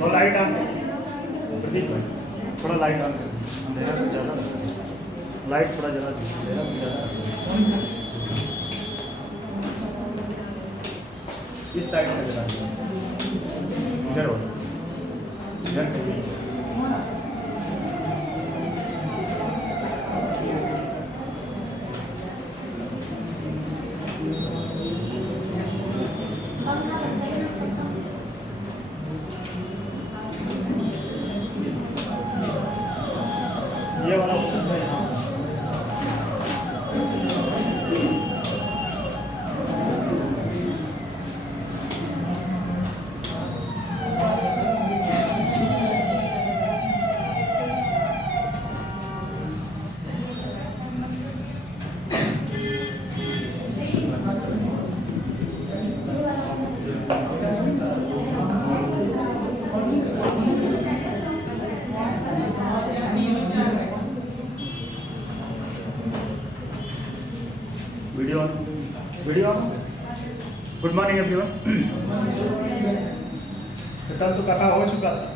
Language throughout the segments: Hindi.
तो लाइट ऑन प्रदीप भाई, थोड़ा लाइट ऑन कर, अंधेरा तो ज़्यादा लाइट थोड़ा ज़्यादा इस साइड में जला इधर हो इधर ये वाला ऑप्शन है यहाँ। Video good morning everyone. कल तो कथा हो चुका था,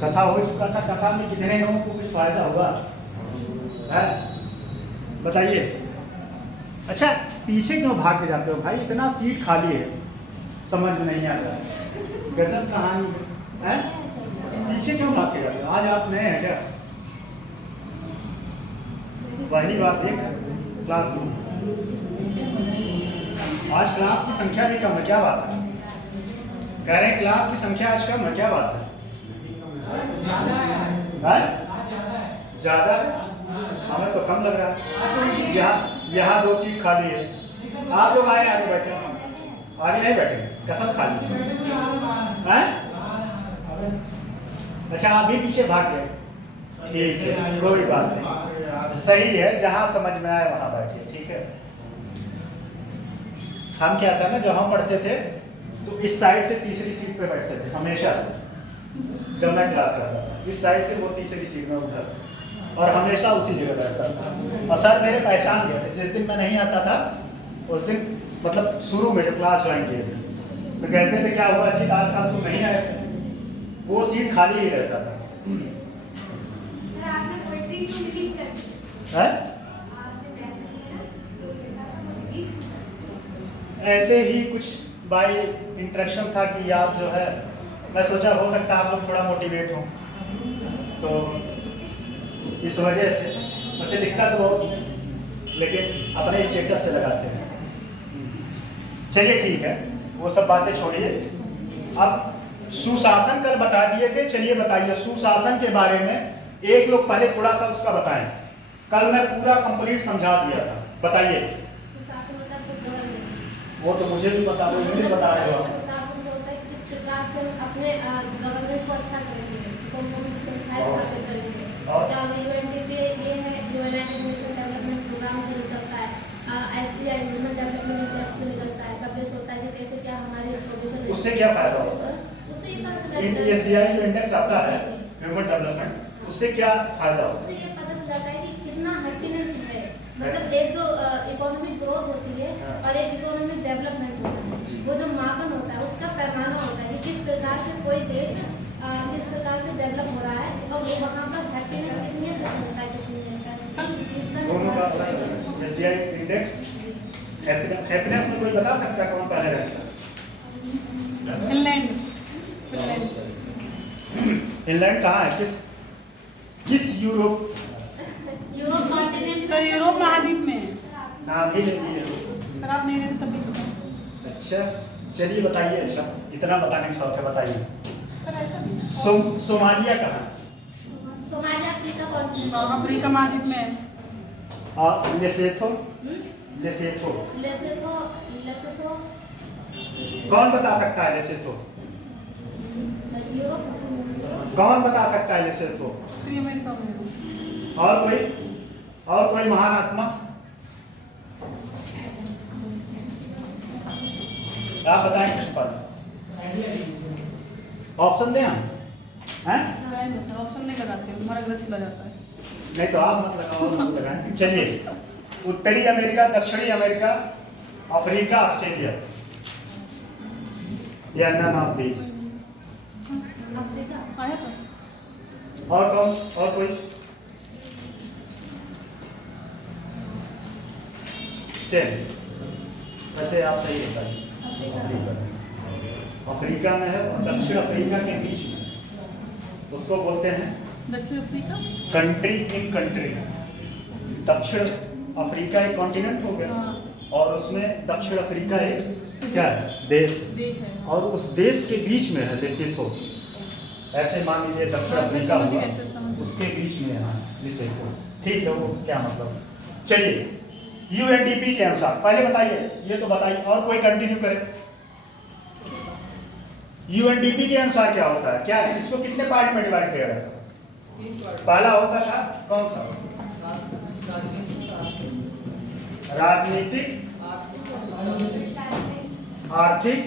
कथा में कितने लोगों को कुछ फायदा हुआ है बताइए। अच्छा, पीछे क्यों भाग के जाते हो भाई? इतना सीट खाली है, समझ में नहीं आता। गजब कहानी है, पीछे क्यों भाग के जाते हो? आज आप नए हैं क्या? पहली बात एक क्लास में आज क्लास की संख्या भी कम है, क्या बात है? कह रहे हैं क्लास की संख्या आज कम है, क्या बात है? ज़्यादा है? हमें तो कम लग रहा है। यहाँ 2 सीट खाली है, आप लोग आए आगे बैठे, आगे नहीं बैठे, कसम खाली है। अच्छा, आप भी पीछे भाग गए, ठीक है, कोई बात नहीं, सही है, जहाँ समझ में आए वहाँ बैठिए, ठीक है। हम क्या था ना, जब हम पढ़ते थे तो इस साइड से तीसरी सीट पे बैठते थे हमेशा से। जब मैं क्लास करता था इस साइड से वो तीसरी सीट में उठा और हमेशा उसी जगह बैठता था। और सर मेरे पहचान गए थे, जिस दिन मैं नहीं आता था उस दिन, मतलब शुरू में जब क्लास ज्वाइन किए थे तो कहते थे क्या हुआ जी, आज कल तुम नहीं आए थे, वो सीट खाली ही रहता था। ऐसे ही कुछ बाय इंटरेक्शन था कि आप जो है, मैं सोचा हो सकता है आप लोग थोड़ा मोटिवेट हो, तो इस वजह से वैसे दिखता तो बहुत, लेकिन अपने स्टेटस पे लगाते हैं। चलिए ठीक है, वो सब बातें छोड़िए। अब सुशासन कल बता दिए थे, चलिए बताइए सुशासन के बारे में एक लोग पहले थोड़ा सा उसका बताएं। कल मैं पूरा कंप्लीट समझा दिया था, बताइए। वो तो मुझे भी पता, वो इंग्लिश बता रहे हो। अपने गवर्नेंस को अच्छा करेंगे, ये है यूनाइटेड नेशन डेवलपमेंट प्रोग्राम जो निकलता है, SDI ह्यूमन डेवलपमेंट इंडेक्स जो निकलता है, पब्लिश होता है कि कैसे क्या हमारे पोजीशन, उससे क्या फायदा होता है? उससे SDI जो इंडेक्स आता है ह्यूमन डेवलपमेंट, उससे क्या फायदा होता है? उससे ये पता चल जाता है कि कितना हैप्पीनेस है, मतलब एक जो इकोनॉमिक ग्रोथ होती है और एक इकोनॉमिक डेवलपमेंट होता है, वो जो मापन होता है उसका पैमाना होता है कि किस प्रकार से कोई देश किस प्रकार से डेवलप हो रहा है और वो वहाँ पर हैप्पीनेस कितनी है, होता है कितनी है, दोनों का SDI इंडेक्स। हैप्पीनेस में कोई बता सकता है कौन पहले रहता है? इंग्लैंड कहाँ है? किस यूरोप कॉन्टिनेंट सर यूरोप महाद्वीप में है। नाम ही नहीं है सर आप नहीं रहते तभी बताओ। अच्छा चलिए बताइए। अच्छा इतना बताने का शौक है, बताइए। सर ऐसा नहीं, सोमालिया कहाँ? सोमालिया अफ्रीका कॉन्टिनेंट, अफ्रीका महाद्वीप में है। और लेसेथो कौन बता सकता है लेसेथो? यूरोप, कौन बता सकता है लेसेथो? उत्तरी अमेरिका में। और कोई महान आत्मा? आप बताएं कृष्णपाल। ऑप्शन दें हम हैं? सर ऑप्शन नहीं लगाते, हमारा गलत चला जाता है। नहीं तो आप मत लगाओ, हम लगाएं। चलिए, उत्तरी अमेरिका, दक्षिणी अमेरिका, अफ्रीका, ऑस्ट्रेलिया, या नन ऑफ दीज। अफ्रीका। आया था। और कौन, और कोई? चलिए, वैसे आप सही होता है। अफ्रीका में है, दक्षिण अफ्रीका के बीच में, उसको बोलते हैं दक्षिण अफ्रीका। Country in country. दक्षिण अफ्रीका एक कॉन्टिनेंट हो गया और उसमें दक्षिण अफ्रीका एक क्या है, देश है। और उस देश के बीच में है लेसोथो। ऐसे मान लीजिए दक्षिण अफ्रीका हुआ, उसके बीच में है लेसोथो। ठीक है, वो क्या मतलब। चलिए, यूएनडीपी के अनुसार पहले बताइए, ये तो बताइए, और कोई कंटिन्यू करे। यूएनडीपी के अनुसार क्या होता है, क्या इसको कितने पार्ट में डिवाइड किया जाता है? पहला होता था कौन सा? राजनीतिक, आर्थिक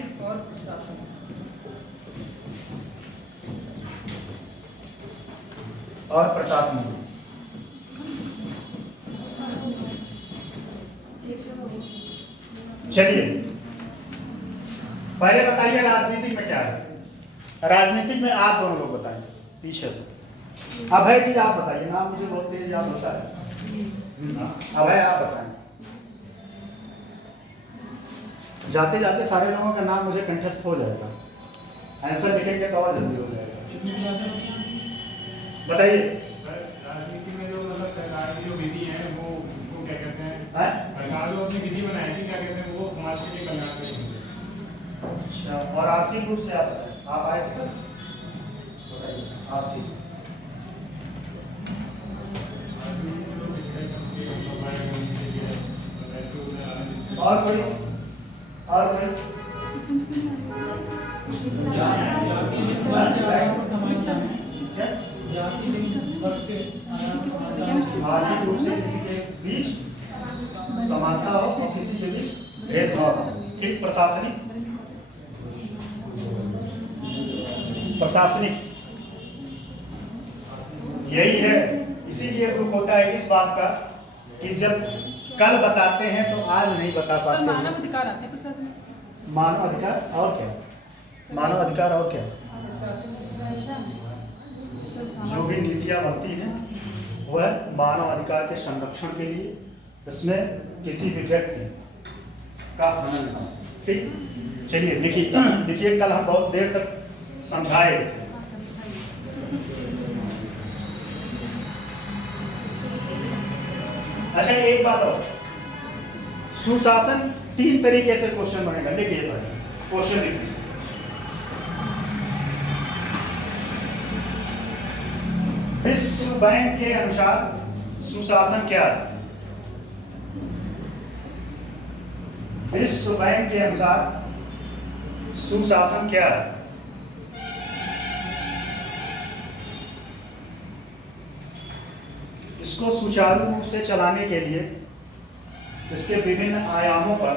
और प्रशासनिक। चलिए, पहले बताइए राजनीतिक में क्या है। राजनीतिक में आप दोनों लोग बताइए पीछे से। अभय जी आप बताइए, नाम मुझे बहुत तेज याद होता है। अभय आप बताएं। जाते जाते सारे लोगों का नाम मुझे कंठस्थ हो जाएगा, आंसर लिखेंगे तो और जल्दी हो जाएगा। बताइए। राजनीति में जो मतलब जो विधि है वो उसको क्या कहते हैं? सरकार जो अपनी विधि बनाई थी, क्या कहते हैं, वो समाज के लिए कल्याण के लिए। अच्छा, और आर्थिक रूप से आप बताएं, आप आए थे बताइए आर्थिक। और कोई, और कोई? आर्थिक रूप से किसी के बीच समानता हो और किसी के बीच भेदभाव हो। ठीक, प्रशासनिक, प्रशासनिक यही है। इसीलिए दुख होता है इस बात का कि जब कल बताते हैं तो आज नहीं बता सर पाते। मानव अधिकार आते हैं प्रशासन में। मानव अधिकार और क्या? मानव अधिकार और क्या? जो भी नीतियां बनती हैं वह मानव अधिकार के संरक्षण के लिए, इसमें किसी भी व्यक्ति का हनन न हो। ठीक, चलिए लिखिए लिखिए। कल हम बहुत देर तक समझाए। अच्छा, एक बात और, सुशासन 3 तरीके से क्वेश्चन बनेगा। लिखिए क्वेश्चन लिखिए। विश्व बैंक के अनुसार सुशासन क्या है? विश्व बैंक के अनुसार सुशासन क्या है? इसको सुचारू रूप से चलाने के लिए इसके विभिन्न आयामों पर,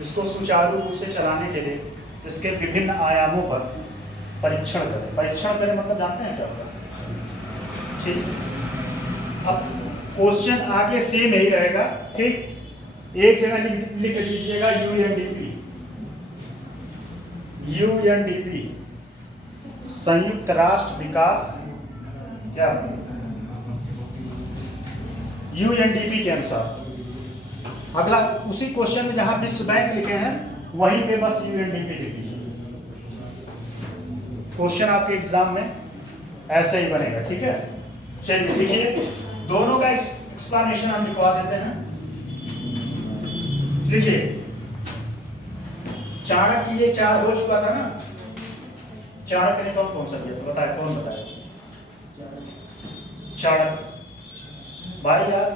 इसको सुचारू रूप से चलाने के लिए इसके विभिन्न आयामों पर परीक्षण करें। परीक्षण करें मतलब जानते हैं क्या होता है? ठीक, अब क्वेश्चन आगे सेम ही रहेगा। ठीक, एक जगह लिख लीजिएगा यूएनडीपी। यूएनडीपी संयुक्त राष्ट्र विकास क्या, यूएनडीपी के अनुसार। अगला उसी क्वेश्चन में जहां विश्व बैंक लिखे हैं वहीं पे बस यूएनडीपी लिख दीजिए। क्वेश्चन आपके एग्जाम में ऐसे ही बनेगा। ठीक है, चलिए लिखिए। दोनों का एक्सप्लेनेशन हम लिखवा देते हैं। लिखिए, चाणक्य ये 4 हो चुका था ना। चाणक्य ने कौन सा दिया तो बताया, कौन बताया? चाणक्य। भाई यार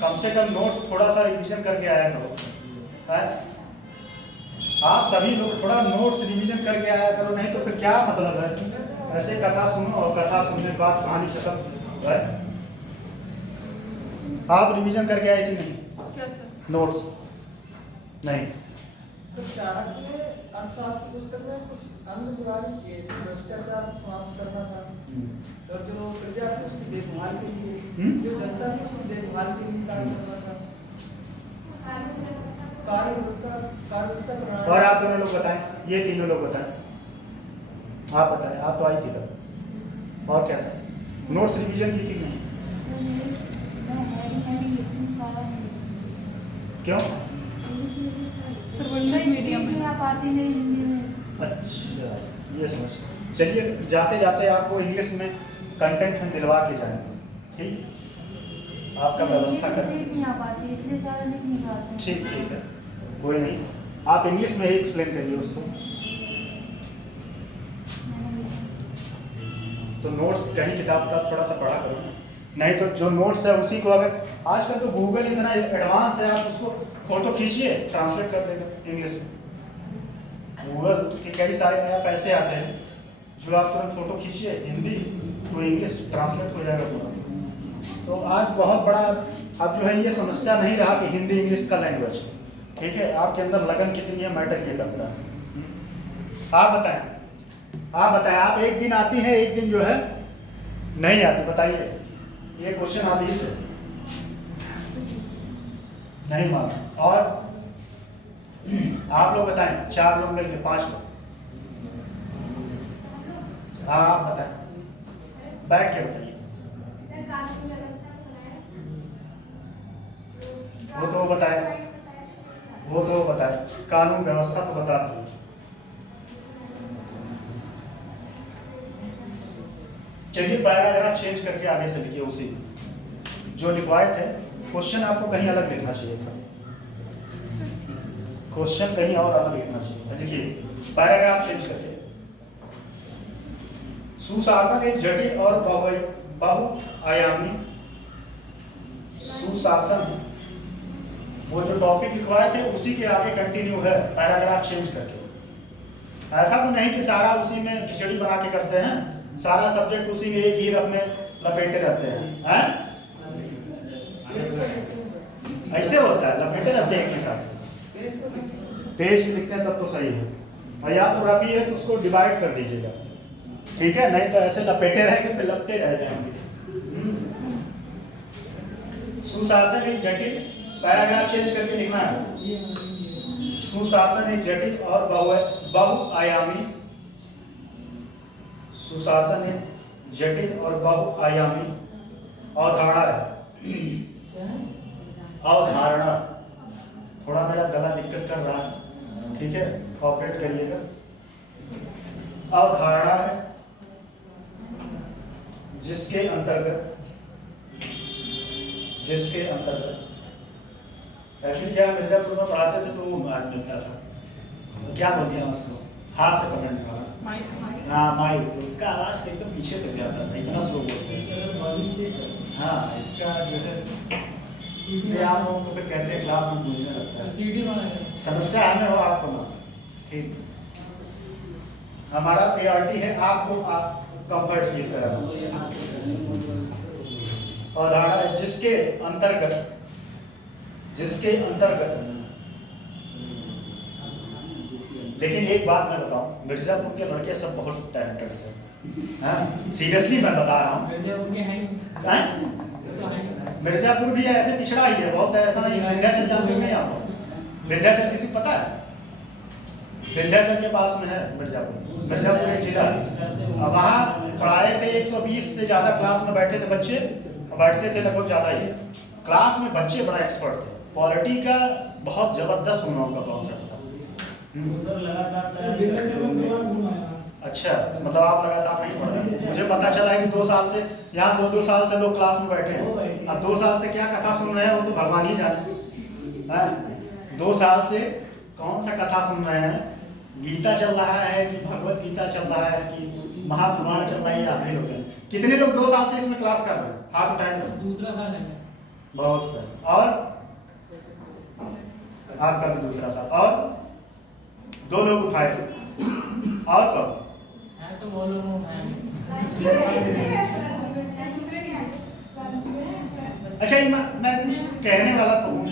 कम से कम नोट्स थोड़ा सा रिवीजन करके आया करो। आप सभी लोग थोड़ा नोट्स रिवीजन करके आया करो, नहीं तो फिर क्या मतलब है? ऐसे कथा सुनो और कथा सुनने के बाद कहानी खत्म है। आप रिवीजन करके आए कि नहीं? क्या सर? नोट्स नहीं, तो चाणक्य ने अर्थशास्त्र पुस्तक में कुछ अंग विभाजित किए, इसमें भ्रष्टाचार समाप्त करना था, और जो प्रजा थी उसकी देखभाल के लिए, जो जनता थी उसकी देखभाल के लिए कार्य करना था, कार्य व्यवस्था प्रणाली। और आप दोनों लोग बताएं, ये तीनों लोग बताएं, आप बताएं, आप तो आई थी लोग, और क्या था? नोट्स रिवीजन की थी नहीं? क्यों? सर वो इंग्लिश मीडियम में आप आती मेरी हिंदी में। अच्छा, ये समझ। चलिए, जाते जाते आपको इंग्लिश में कंटेंट हम दिलवा के जाएंगे, ठीक? आपका व्यवस्था करें। नहीं आ पाती इसलिए सारा लिख नहीं पाते। ठीक है, कोई नहीं, आप इंग्लिश में ही एक्सप्लेन करिए उसको। तो नोट्स कहीं किताब थोड़ा सा पढ़ा करो, नहीं तो जो नोट्स है उसी को, अगर आजकल तो गूगल इतना एडवांस है, आप उसको फोटो खींचिए, ट्रांसलेट कर देगा इंग्लिश में। गूगल के कई सारे ऐप ऐसे आते हैं जो आप तुरंत फोटो खींचिए, हिंदी तो इंग्लिश ट्रांसलेट हो जाएगा पूरा। तो आज बहुत बड़ा अब जो है ये समस्या नहीं रहा कि हिंदी इंग्लिश का लैंग्वेज, ठीक है? आपके अंदर लगन कितनी है मैटर ये करता है। आप बताएं, आप एक दिन आती हैं, एक दिन जो है नहीं आती, बताइए। ये क्वेश्चन आप ही से नहीं माना। और आप लोग बताएं, 4 लोग मिलकर 5 लोग, हाँ आप बताएं, बैठ के बताइए। वो तो बताए, कानून व्यवस्था तो बता दी। चलिए पैराग्राफ चेंज करके आगे से लिखिए, उसी जो लिखवाए थे। क्वेश्चन आपको कहीं अलग लिखना चाहिए था, क्वेश्चन कहीं और अलग लिखना चाहिए था। देखिए पैराग्राफ चेंज करके, सुशासन एक जटिल और बहुआयामी, सुशासन वो जो टॉपिक लिखवाए थे उसी के आगे कंटिन्यू है, पैराग्राफ चेंज करके। ऐसा तो नहीं कि सारा उसी में खिचड़ी बना के करते हैं, सारा सब्जेक्ट उसी में एक ही रफ में लपेटे रहते हैं, हैं? ऐसे होता है, लपेटे रहते हैं एक ही साथ। पेज लिखते हैं तब तो सही है, और या तो रफी है तो उसको डिवाइड कर दीजिएगा, ठीक है? नहीं तो ऐसे लपेटे रहेंगे फिर लपटे रह जाएंगे। सुशासन एक जटिल, पैराग्राफ चेंज करके लिखना है। सुशासन एक जटिल और बहुआयामी, सुशासन एक जटिल और बहुआयामी अवधारणा है। अवधारणा, थोड़ा मेरा गला दिक्कत कर रहा है, ठीक है? कोऑपरेट करिएगा। अवधारणा है जिसके अंतर्गत एक्चुअली क्या मिर्जापुर में पढ़ाते थे तो वो आज मिलता था, तो क्या बोलते हैं उसको, हाथ से पकड़ने वाला, हाँ माइक, तो इसका आवाज एकदम पीछे तक जाता था, इतना स्लो बोलते हैं। हाँ इसका जो है ये आप लोगों को कहते हैं क्लास में पूछने लगता है, समस्या हमें हो आपको ना, ठीक? हमारा प्रायोरिटी है आपको कंफर्ट फील कराना। अवधारणा है जिसके अंतर्गत लेकिन एक बात मैं बताऊं, मिर्जापुर के लड़के सब बहुत टैलेंटेड थे, हाँ सीरियसली मैं बता रहा हूँ। मिर्जापुर भी ऐसे पिछड़ा ही है बहुत, ऐसा नहीं। विंध्याचल जानते नहीं आप? विंध्याचल किसी को पता है? विंध्याचल के पास में है मिर्जापुर एक जिला है। वहाँ पढ़ाए थे 120 से ज्यादा क्लास में बैठे थे बच्चे, बैठते थे लगभग ज्यादा ही। क्लास में बच्चे बड़ा एक्सपर्ट थे, पॉलिटी का बहुत जबरदस्त उन लोगों का कॉन्सेप्ट था। अच्छा, मतलब आप लगातार नहीं पढ़ रहे? मुझे पता चला है कि 2 साल से यहाँ 2 साल से लोग क्लास में बैठे हैं। अब 2 साल से क्या कथा सुन रहे हैं वो तो भगवान ही जाने। 2 साल से कौन सा कथा सुन रहे हैं? गीता चल रहा है कि भगवत गीता चल रहा है कि महापुराण चल रहा है? आप ही लोग हैं। कितने लोग 2 साल से इसमें क्लास कर रहे हैं? हाथ उठाए। दूसरा साल है बहुत सर। और आपका भी दूसरा साल। और 2 लोग उठाए। और कब? तो वो लोग अच्छा मैं कुछ कहने वाला तो हूँ,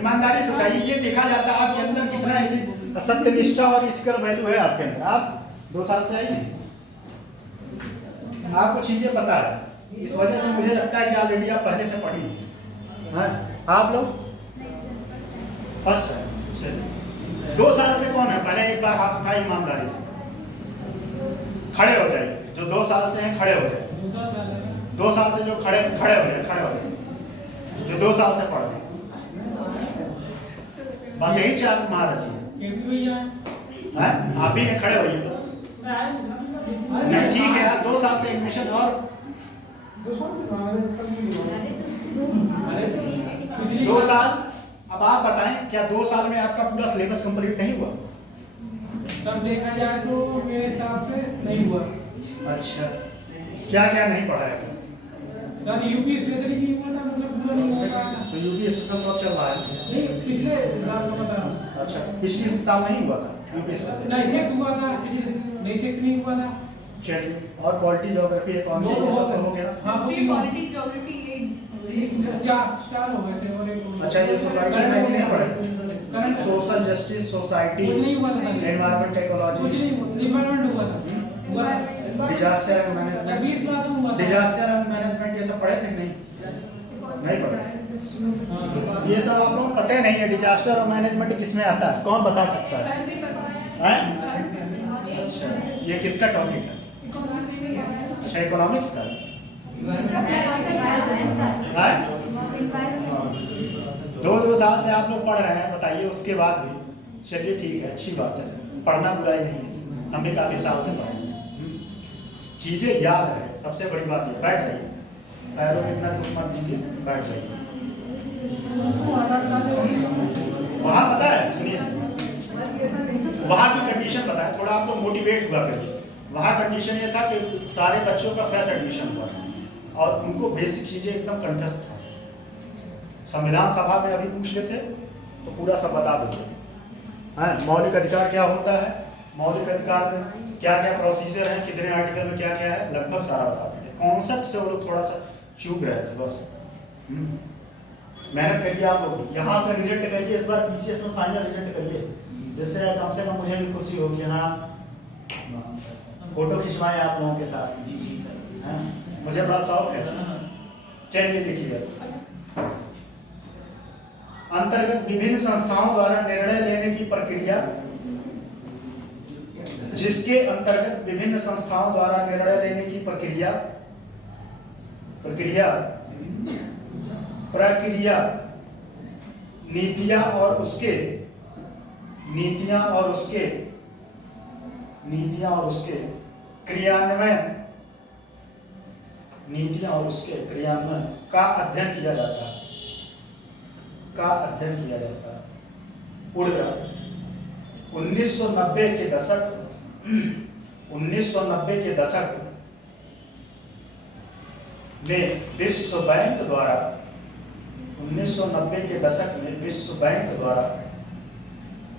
ईमानदारी से बताइए, ये देखा जाता है आपके अंदर कितना सत्यनिष्ठा और इथिकल वैल्यू है आपके अंदर। आप 2 साल से आई हैं, आपको चीजें पता है, इस वजह से मुझे लगता है कि ऑलरेडी आप पहले से पढ़ी हैं। आप लोग फर्स्ट है, 2 साल से कौन है? पहले एक बार हाथ उठाए ईमानदारी से, खड़े हो जाइए। जो 2 साल से हैं खड़े हो जाए। 2 साल से जो खड़े हो जाए, जो 2 साल से पढ़ रहे हैं, बस यही 4 महाराज जी हैं। आप भी हैं, खड़े होइए तो नहीं, ठीक है यार। 2 साल से एडमिशन और 2 साल। अब आप बताएं, क्या 2 साल में आपका पूरा सिलेबस कंप्लीट नहीं हुआ? तब देखा जाए तो मेरे हिसाब से नहीं हुआ। अच्छा, क्या क्या नहीं पढ़ा है? सर यूपी स्पेशली नहीं हुआ था, मतलब पूरा नहीं हुआ था। तो यूपी स्पेशल कब चल रहा है? नहीं, पिछले साल का बता रहा हूँ। अच्छा, पिछले साल नहीं हुआ था यूपी स्पेशल? नहीं, फिक्स हुआ था, नहीं फिक्स नहीं हुआ था। चलिए, और पॉलिटी, ज्योग्राफी, इकोनॉमी ये सब तो हो गया। पॉलिटी ज्योग्राफी 4 हो गए थे और एक। अच्छा, ये सोसाइटी नहीं पढ़े? सोशल जस्टिस, सोसाइटी, कुछ नहीं हुआ था। एनवायरमेंट, इकोलॉजी, कुछ नहीं हुआ, इन्वायरमेंट हुआ था। Disaster and management. 20 क्लास में हुआ था। डिजास्टर एंड मैनेजमेंट ये सब पढ़े थे? नहीं पढ़े। ये सब आप लोगों को पता ही नहीं है। डिजास्टर और मैनेजमेंट किसमें आता है? कौन बता सकता है? अच्छा, ये किसका टॉपिक है? अच्छा, इकोनॉमिक्स का। 2 साल से आप लोग पढ़ रहे हैं, बताइए उसके बाद भी। चलिए ठीक है, अच्छी बात है, पढ़ना बुराई नहीं है, हम भी काफी साल से पढ़े हैं। चीजें याद है, सबसे बड़ी बात ये। बैठ जाइए, पैरों में इतना दुख मत दीजिए, बैठ जाइए। वहाँ पता है, सुनिए, वहाँ की कंडीशन बताएं, थोड़ा आपको मोटिवेट हुआ करिए। वहाँ कंडीशन ये था कि सारे बच्चों का फ्रेश एडमिशन हुआ और उनको बेसिक चीजें एकदम कंठस्थ था। संविधान सभा में अभी पूछ लेते तो पूरा सब बता देते। मौलिक अधिकार क्या होता है, मौलिक अधिकार में क्या क्या प्रोसीजर है, कितने आर्टिकल में क्या क्या है, लगभग सारा बता देते। कॉन्सेप्ट से वो लोग थोड़ा सा चूक रहे थे बस। मेहनत करिए आप लोग, यहाँ से रिजल्ट करिए, इस बार पीसीएस में फाइनल रिजल्ट करिए, जिससे कम से कम मुझे भी खुशी हो कि हाँ फोटो खिंचवाएं आप लोगों के साथ। मुझे बड़ा शौक है। चलिए देखिए, अंतर्गत विभिन्न संस्थाओं द्वारा निर्णय लेने की प्रक्रिया, जिसके अंतर्गत विभिन्न संस्थाओं द्वारा निर्णय लेने की प्रक्रिया नीतियां और उसके क्रियान्वयन का अध्ययन किया जाता है। पूर्व 1990 के दशक में विश्व बैंक द्वारा 1990 के दशक में विश्व बैंक द्वारा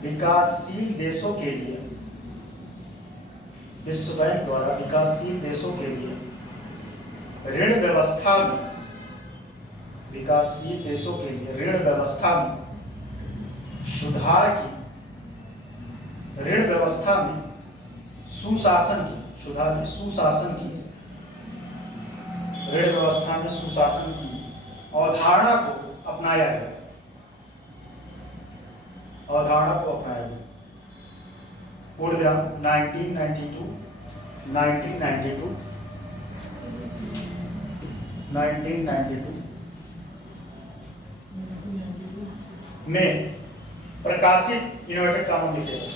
विकासशील देशों के लिए ऋण व्यवस्था में सुधार की, ऋण व्यवस्था में सुशासन की अवधारणा को अपनाया गया। पूर्वग्राम 1992 में प्रकाशित इन्वर्टेड कानून लिखेगा।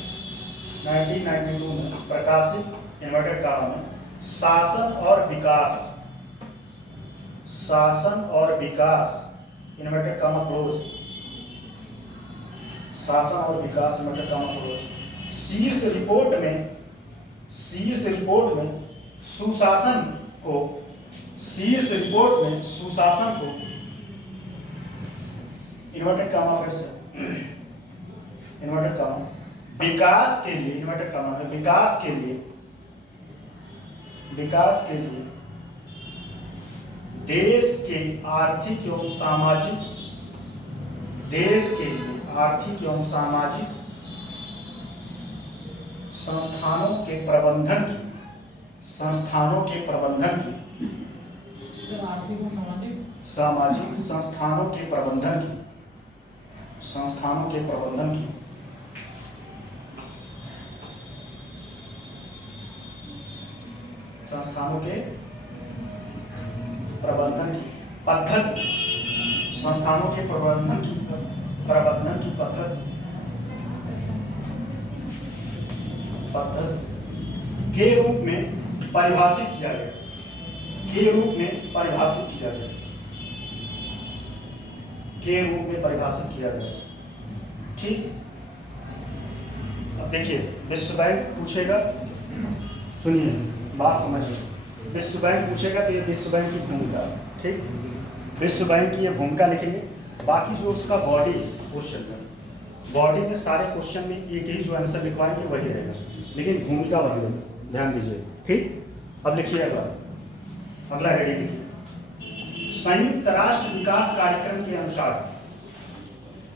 1992 में प्रकाशित इन्वर्टेड कानून में शासन और विकास इन्वर्टेड कामा क्लोज, शासन और विकास इन्वर्टेड कामा क्लोज। शीर्ष रिपोर्ट में सुशासन को इन्वर्टेड कामा फिर से इन्वर्टेड कामा विकास के लिए देश के आर्थिक एवं देश के लिए आर्थिक एवं सामाजिक संस्थानों के प्रबंधन की आर्थिक और सामाजिक संस्थानों के प्रबंधन की संस्थानों के प्रबंधन की पद्धति संस्थानों के प्रबंधन की पद्धति के रूप में परिभाषित किया गया ठीक। अब देखिए विश्व बैंक पूछेगा, सुनिए बात समझिए, विश्व बैंक पूछेगा तो ये विश्व बैंक की भूमिका, ठीक, विश्व बैंक की ये भूमिका लिखेंगे। बाकी जो उसका बॉडी क्वेश्चन है, बॉडी में सारे क्वेश्चन में एक ही जो आंसर लिखवाएंगे वही रहेगा, लेकिन भूमिका वही रहेगी, ध्यान दीजिए, ठीक। अब लिखिए अगला हेडिंग लिखिए, संयुक्त राष्ट्र विकास कार्यक्रम के अनुसार,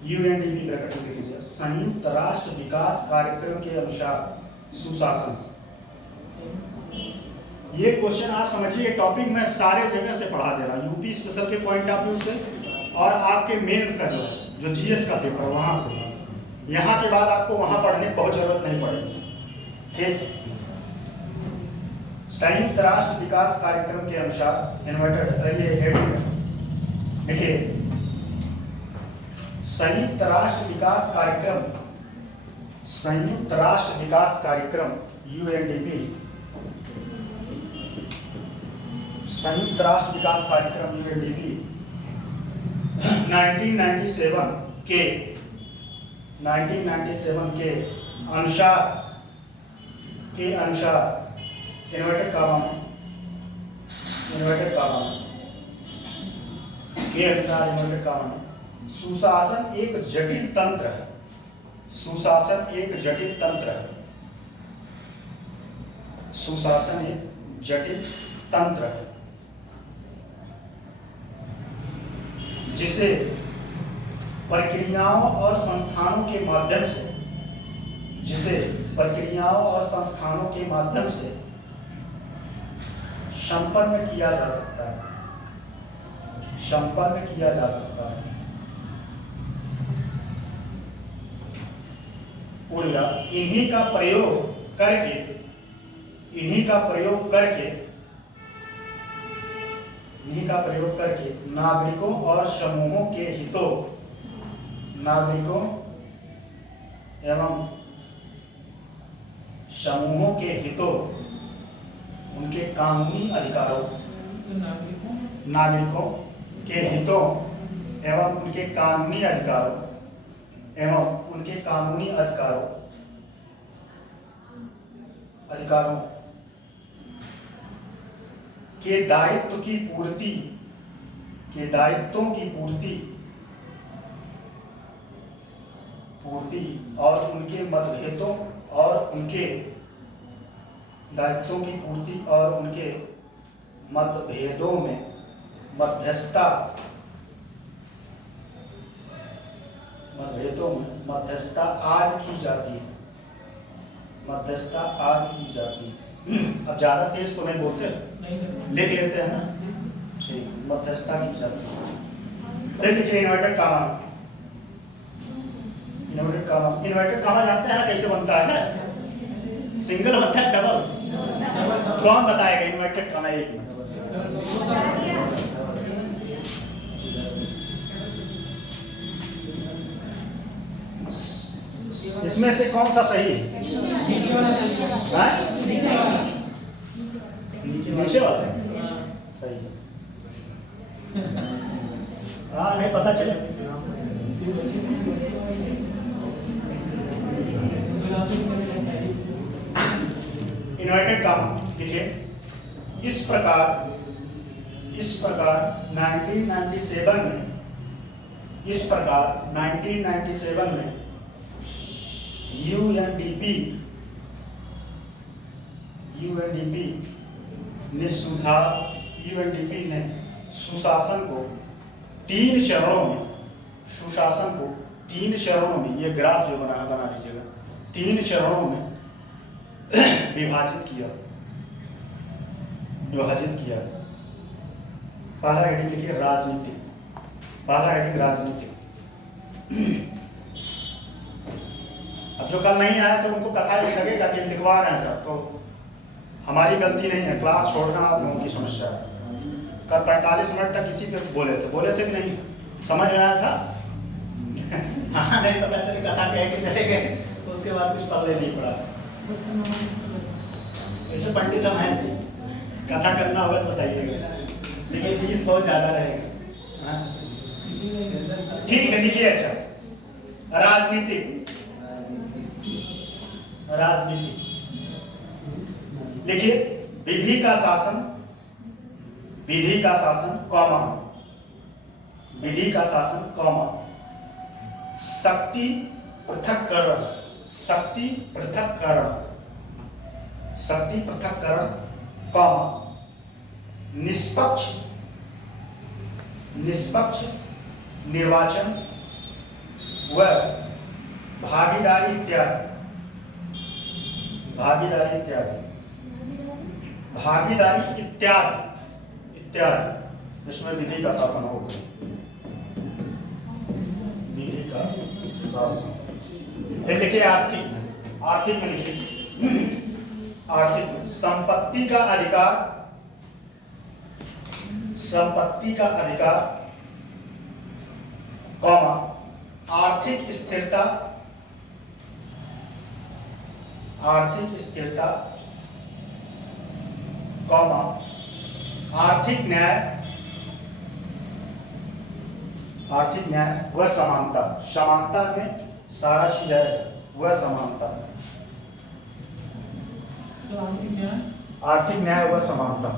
यूएनडीपी ब्रैकेट में लिखिए, संयुक्त राष्ट्र विकास कार्यक्रम के अनुसार सुशासन। ये क्वेश्चन आप समझिए, टॉपिक मैं सारे जगह से पढ़ा दे रहा हूँ, यूपी स्पेशल के पॉइंट ऑफ व्यू से और आपके मेंस का जो जीएस का पेपर वहां से, यहाँ के बाद आपको वहां पढ़ने की बहुत जरूरत नहीं पड़ेगी, ठीक। संयुक्त राष्ट्र विकास कार्यक्रम के अनुसार इन्वर्टेड ये हेडिंग देखिए, संयुक्त राष्ट्र विकास कार्यक्रम यूएनडीपी, संयुक्त राष्ट्र विकास कार्यक्रम यूएनडीपी 1997 के अनुसार इन्वर्टेड कॉमा सुशासन एक जटिल तंत्र है, जिसे प्रक्रियाओं और संस्थानों के माध्यम से संपन्न किया जा सकता है। बोलेगा इन्हीं का प्रयोग करके नागरिकों और समूहों के हितों उनके कानूनी अधिकारों नागरिकों के हितों एवं उनके कानूनी अधिकारों के दायित्वों की पूर्ति और उनके मतभेदों और उनके दायित्वों की पूर्ति और उनके मतभेदों में मध्यस्थता आज की जाती है। अब ज्यादा तेज तो नहीं बोलते, लिख लेते हैं ना, ठीक, मध्यस्थता की जाती है। फिर लिखिए इन्वर्टेड कामा जानते हैं कैसे बनता है? सिंगल मतलब डबल। कौन बताएगा इन्वर्टेड कामा? एक मिनट, इसमें से कौन सा सही है? नीचे वाला सही है। हाँ नहीं पता चले। इन्वर्टेड कामा देखिए, इस प्रकार 1997 में यूएनडीपी ने सुशासन को 3 चरणों में सुशासन को 3 चरणों में, ये ग्राफ जो बना लीजिएगा, 3 चरणों में विभाजित किया। पहला हेडिंग लिखिए राजनीति, पहला हेडिंग राजनीति। अब जो कल नहीं आया तो उनको कथा ये लगेगा कि लिखवा रहे हैं सब, तो हमारी गलती नहीं है, क्लास छोड़ना आप लोगों की समस्या है। कल 45 मिनट तक इसी पे बोले थे कि नहीं, समझ में आया था? हाँ, नहीं पता चले कथा कह के चले गए तो उसके बाद कुछ पल्ले नहीं पड़ा। वैसे पंडित हम हैं, कथा करना होगा तो बताइएगा, लेकिन फीस बहुत ज़्यादा रहेगा। ठीक है, लिखिए। अच्छा, राजनीति लिखिए। विधि का शासन, कॉमा, विधि का शासन, कॉमा, शक्ति पृथक्करण, कॉमा, निष्पक्ष निर्वाचन व भागीदारी इत्यादि, इसमें विधि का शासन होगा, विधि का शासन। फिर लिखिए आर्थिक में लिखिए, आर्थिक संपत्ति का अधिकार, कॉमा, आर्थिक स्थिरता, कॉमा, आर्थिक न्याय व समानता में सारा चीज है, व समानता, आर्थिक न्याय व समानता।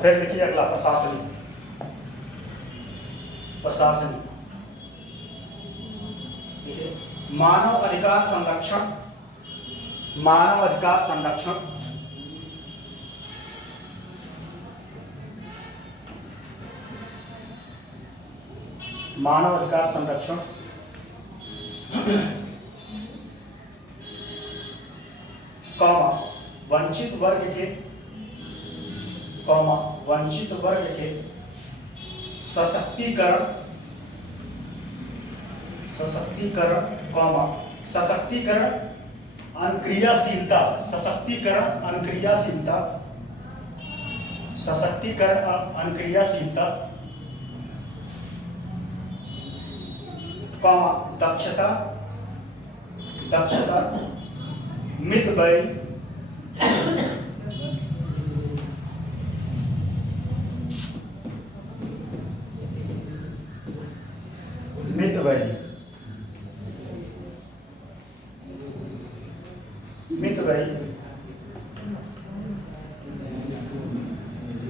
फिर लिखिए अगला प्रशासनिक। देखिए, मानव अधिकार संरक्षण, मानव अधिकार संरक्षण कॉमा, वंचित वर्ग के सशक्तिकरण, कॉमा, अनुक्रियाशीलता, कॉमा, दक्षता, मितव्ययी,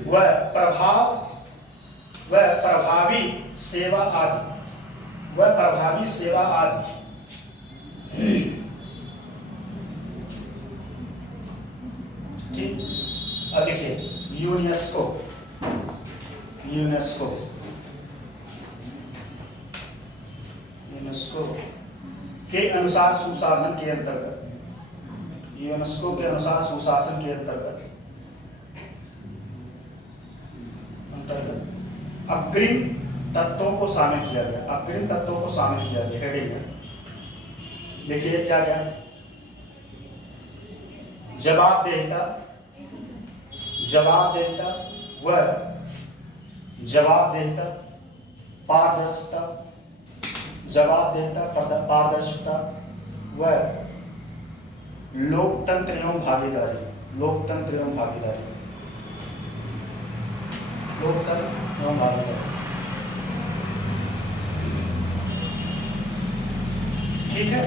व प्रभावी सेवा आदि, ठीक। अब देखिए यूनेस्को के अनुसार सुशासन के अंतर्गत, अग्रिम तत्वों को शामिल किया गया, हेडिंग है। देखिए क्या जवाबदेहिता पारदर्शिता व लोकतंत्र एवं भागीदारी, ठीक है।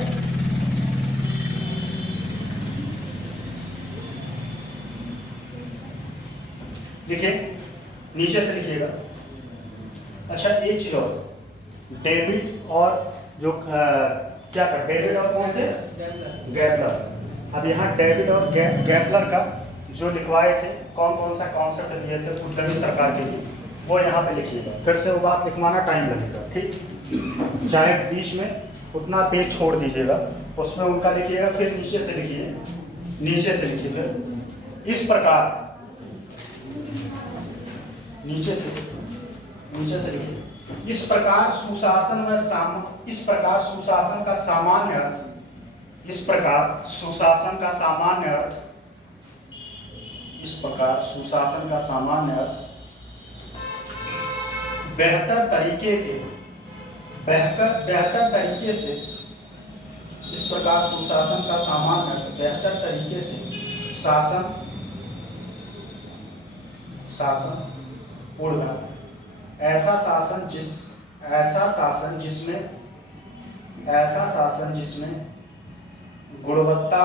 देखिए नीचे से लिखिएगा। अच्छा, एक चीज और, डेविड और जो क्या कर, डेविड और कौन थे? गैटलर। अब यहाँ डेविड और गैटलर का जो लिखवाए थे, कौन सा कॉन्सेप्ट दिए थे उद्यमी सरकार के लिए, वो यहाँ पे लिखिएगा। फिर से वो बात लिखवाना टाइम लगेगा, ठीक। चाहे बीच में उतना पेज छोड़ दीजिएगा, उसमें उनका लिखिएगा, फिर नीचे से लिखिए, नीचे से लिखिए, फिर इस प्रकार नीचे से लिखिए। इस प्रकार सुशासन व इस प्रकार सुशासन का सामान्य अर्थ, इस प्रकार सुशासन का सामान्य अर्थ, इस प्रकार सुशासन का सामान्य अर्थ बेहतर तरीके से, इस प्रकार सुशासन का सामान्य अर्थ बेहतर तरीके से शासन पूर्ण, ऐसा शासन जिसमें गुणवत्ता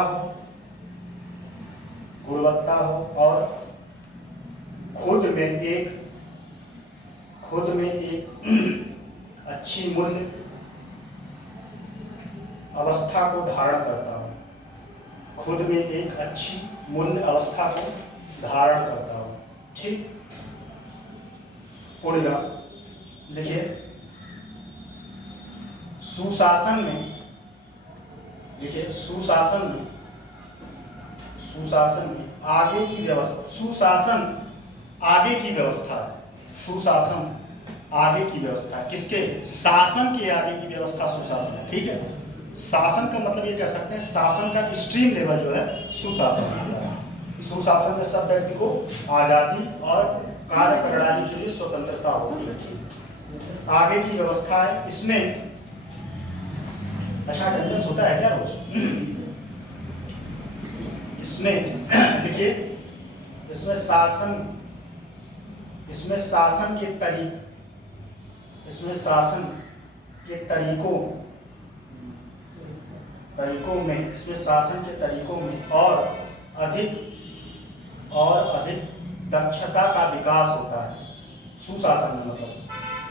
हो और खुद में एक अच्छी मूल्य अवस्था को धारण करता हो, खुद में एक अच्छी मूल्य अवस्था को धारण करता हो, ठीक। पूर्ण लिखिए। सुशासन में लिखिए, सुशासन में आगे की व्यवस्था, सुशासन आगे की व्यवस्था, सुशासन आगे की व्यवस्था, किसके? शासन के आगे की व्यवस्था सुशासन है, ठीक है। शासन का मतलब ये कह सकते हैं, शासन का एक्सट्रीम लेवल जो है सुशासन है। सुशासन में सब व्यक्ति को आजादी और कार्य प्रणाली के लिए स्वतंत्रता होती है। आगे की व्यवस्था है, इसमें अच्छा अटेंडेंस होता है क्या रोज? इसमें देखिए, इसमें शासन के तरीकों में और अधिक दक्षता का विकास होता है। सुशासन में मतलब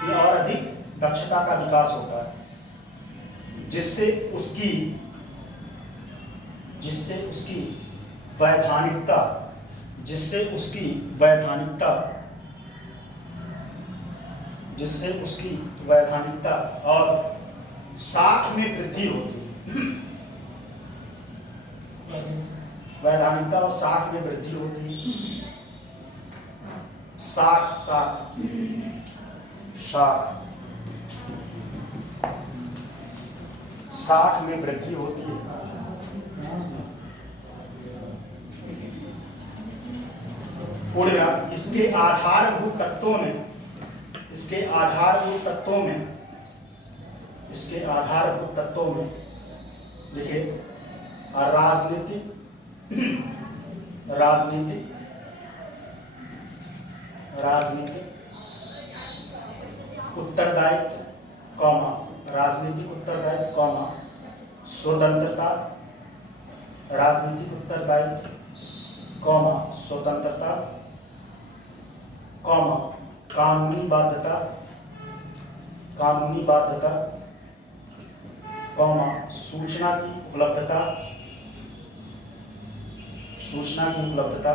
ये और अधिक दक्षता का विकास होता है, जिससे उसकी वैधानिकता और साख में वृद्धि होती है। वैधानिकता और साख में वृद्धि होती है। साख में वृद्धि होती है। पूर्ण इसके आधारभूत तत्वों में देखिए, राजनीतिक उत्तरदायित्व, स्वतंत्रता, कानूनी बाध्यता, सूचना की उपलब्धता,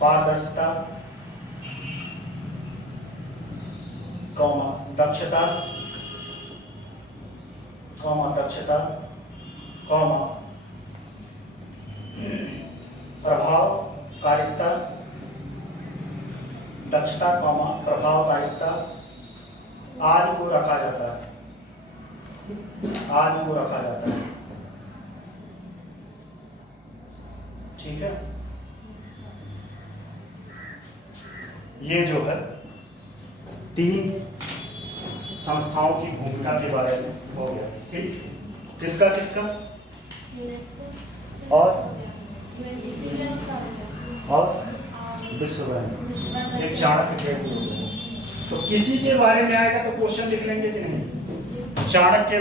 पारदर्शिता, दक्षता, प्रभावकारिता, आदि को रखा जाता है। ठीक है, ये जो है 3 संस्थाओं की भूमिका के बारे में हो गया, ठीक। किसका और विश्व बैंक, एक चाणक्य के। तो किसी के बारे में आएगा तो क्वेश्चन लिख लेंगे कि नहीं? चाणक्य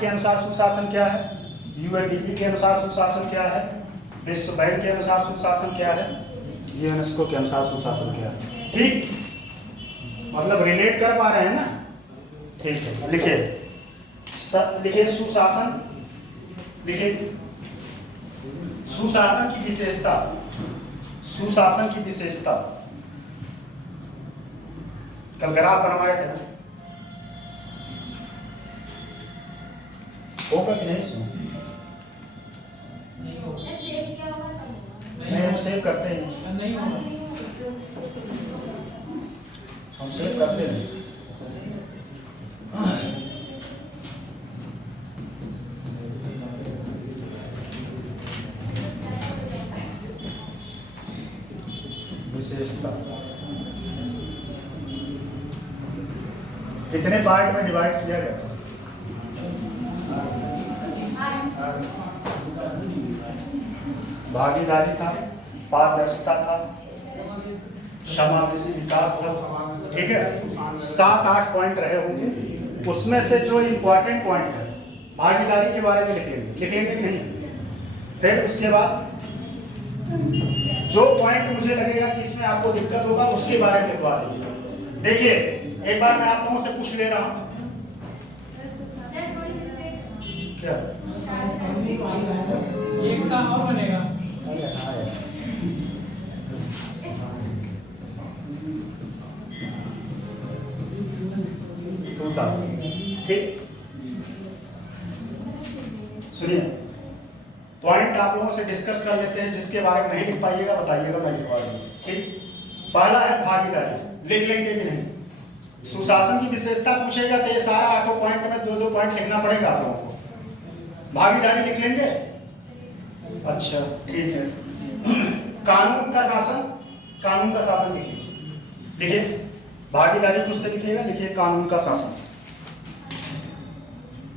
के अनुसार सुशासन क्या है, यूएनडीपी के अनुसार सुशासन क्या है, विश्व बैंक के अनुसार सुशासन क्या है, यूनेस्को के अनुसार सुशासन क्या है, ठीक। मतलब रिलेट कर पा रहे हैं ना? ठीक है, लिखिए सुशासन, लिखिए सुशासन की विशेषता, कल ग्राफ बनवाए थे ना, होगा कि नहीं इसमें? सेव क्या होगा तब होगा। नहीं, हम सेव करते हैं, नहीं होगा। हम सेव करते हैं। विशेषता कितने पार्ट में डिवाइड किया गया था? भागीदारी था, पारदर्शिता था, समावेशी विकास था, ठीक है। 7-8 पॉइंट रहे होंगे, उसमें से जो इम्पोर्टेंट पॉइंट है भागीदारी के बारे में लिख लेंगे कि नहीं। फिर उसके बाद जो पॉइंट मुझे लगेगा कि इसमें आपको दिक्कत होगा उसके बारे में लिखवा देंगे। देखिए एक बार मैं आप लोगों से पूछ ले रहा हूँ, क्या ये एग्जाम और बनेगा। सुशासन, ठीक। सुनिए, पॉइंट आप लोगों से डिस्कस कर लेते हैं, जिसके बारे में नहीं लिख पाइएगा बताइएगा, मैं लिखवा दूंगा, ठीक। पहला है भागीदारी, लिख लेंगे कि नहीं। सुशासन की विशेषता पूछेगा तो ये सारा 8 पॉइंट में 2-2 पॉइंट लिखना पड़ेगा आप लोगों को। भागीदारी लिख लेंगे, अच्छा ठीक है। कानून का शासन, कानून का शासन लिखिए, लिखिए भागीदारी खुद से लिखिएगा, लिखिए कानून का शासन,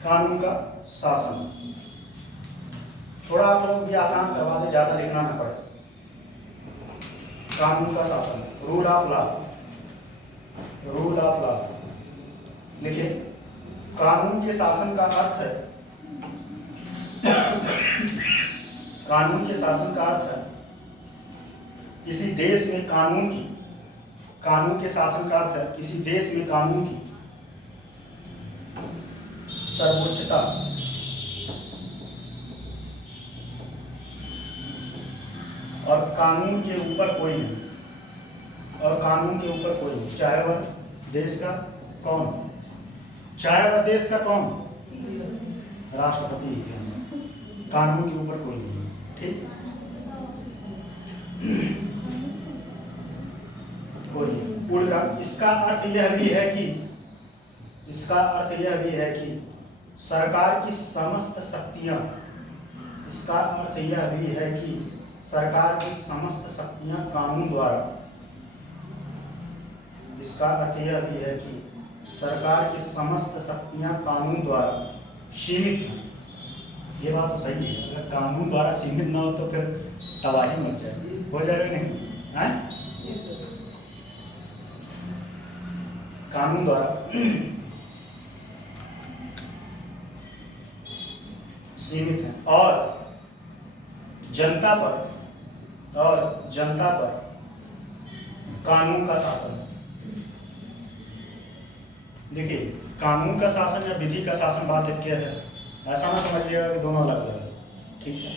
कानून का शासन। थोड़ा आप लोगों की आसान करवा दे, ज्यादा लिखना ना पड़े। कानून का शासन, rule of law, rule of law लिखिए। कानून के शासन का अर्थ है, कानून के शासन का अर्थ है किसी देश में कानून की, कानून के शासन का अर्थ है किसी देश में कानून की सर्वोच्चता और कानून के ऊपर कोई नहीं, और कानून के ऊपर कोई नहीं, चाहे वह देश का कौन, चाहे वह देश का कौन, राष्ट्रपति, कानून के ऊपर कोई नहीं, ठीक। कोई पूर्ण, इसका अर्थ यह भी है कि, इसका अर्थ यह भी है कि सरकार की समस्त शक्तियां, इसका अर्थ यह भी है कि सरकार की समस्त शक्तियां कानून द्वारा, इसका अर्थ यह भी है कि सरकार की समस्त शक्तियां कानून द्वारा सीमित हैं। ये बात तो सही है, अगर कानून द्वारा सीमित ना हो तो फिर तबाही मच जाएगी, हो जाएगा नहीं है? कानून द्वारा सीमित है, और जनता पर, और जनता पर कानून का शासन। देखिए कानून का शासन या विधि का शासन बात एक है, ऐसा ना समझिएगा कि दोनों अलग अलग, ठीक है।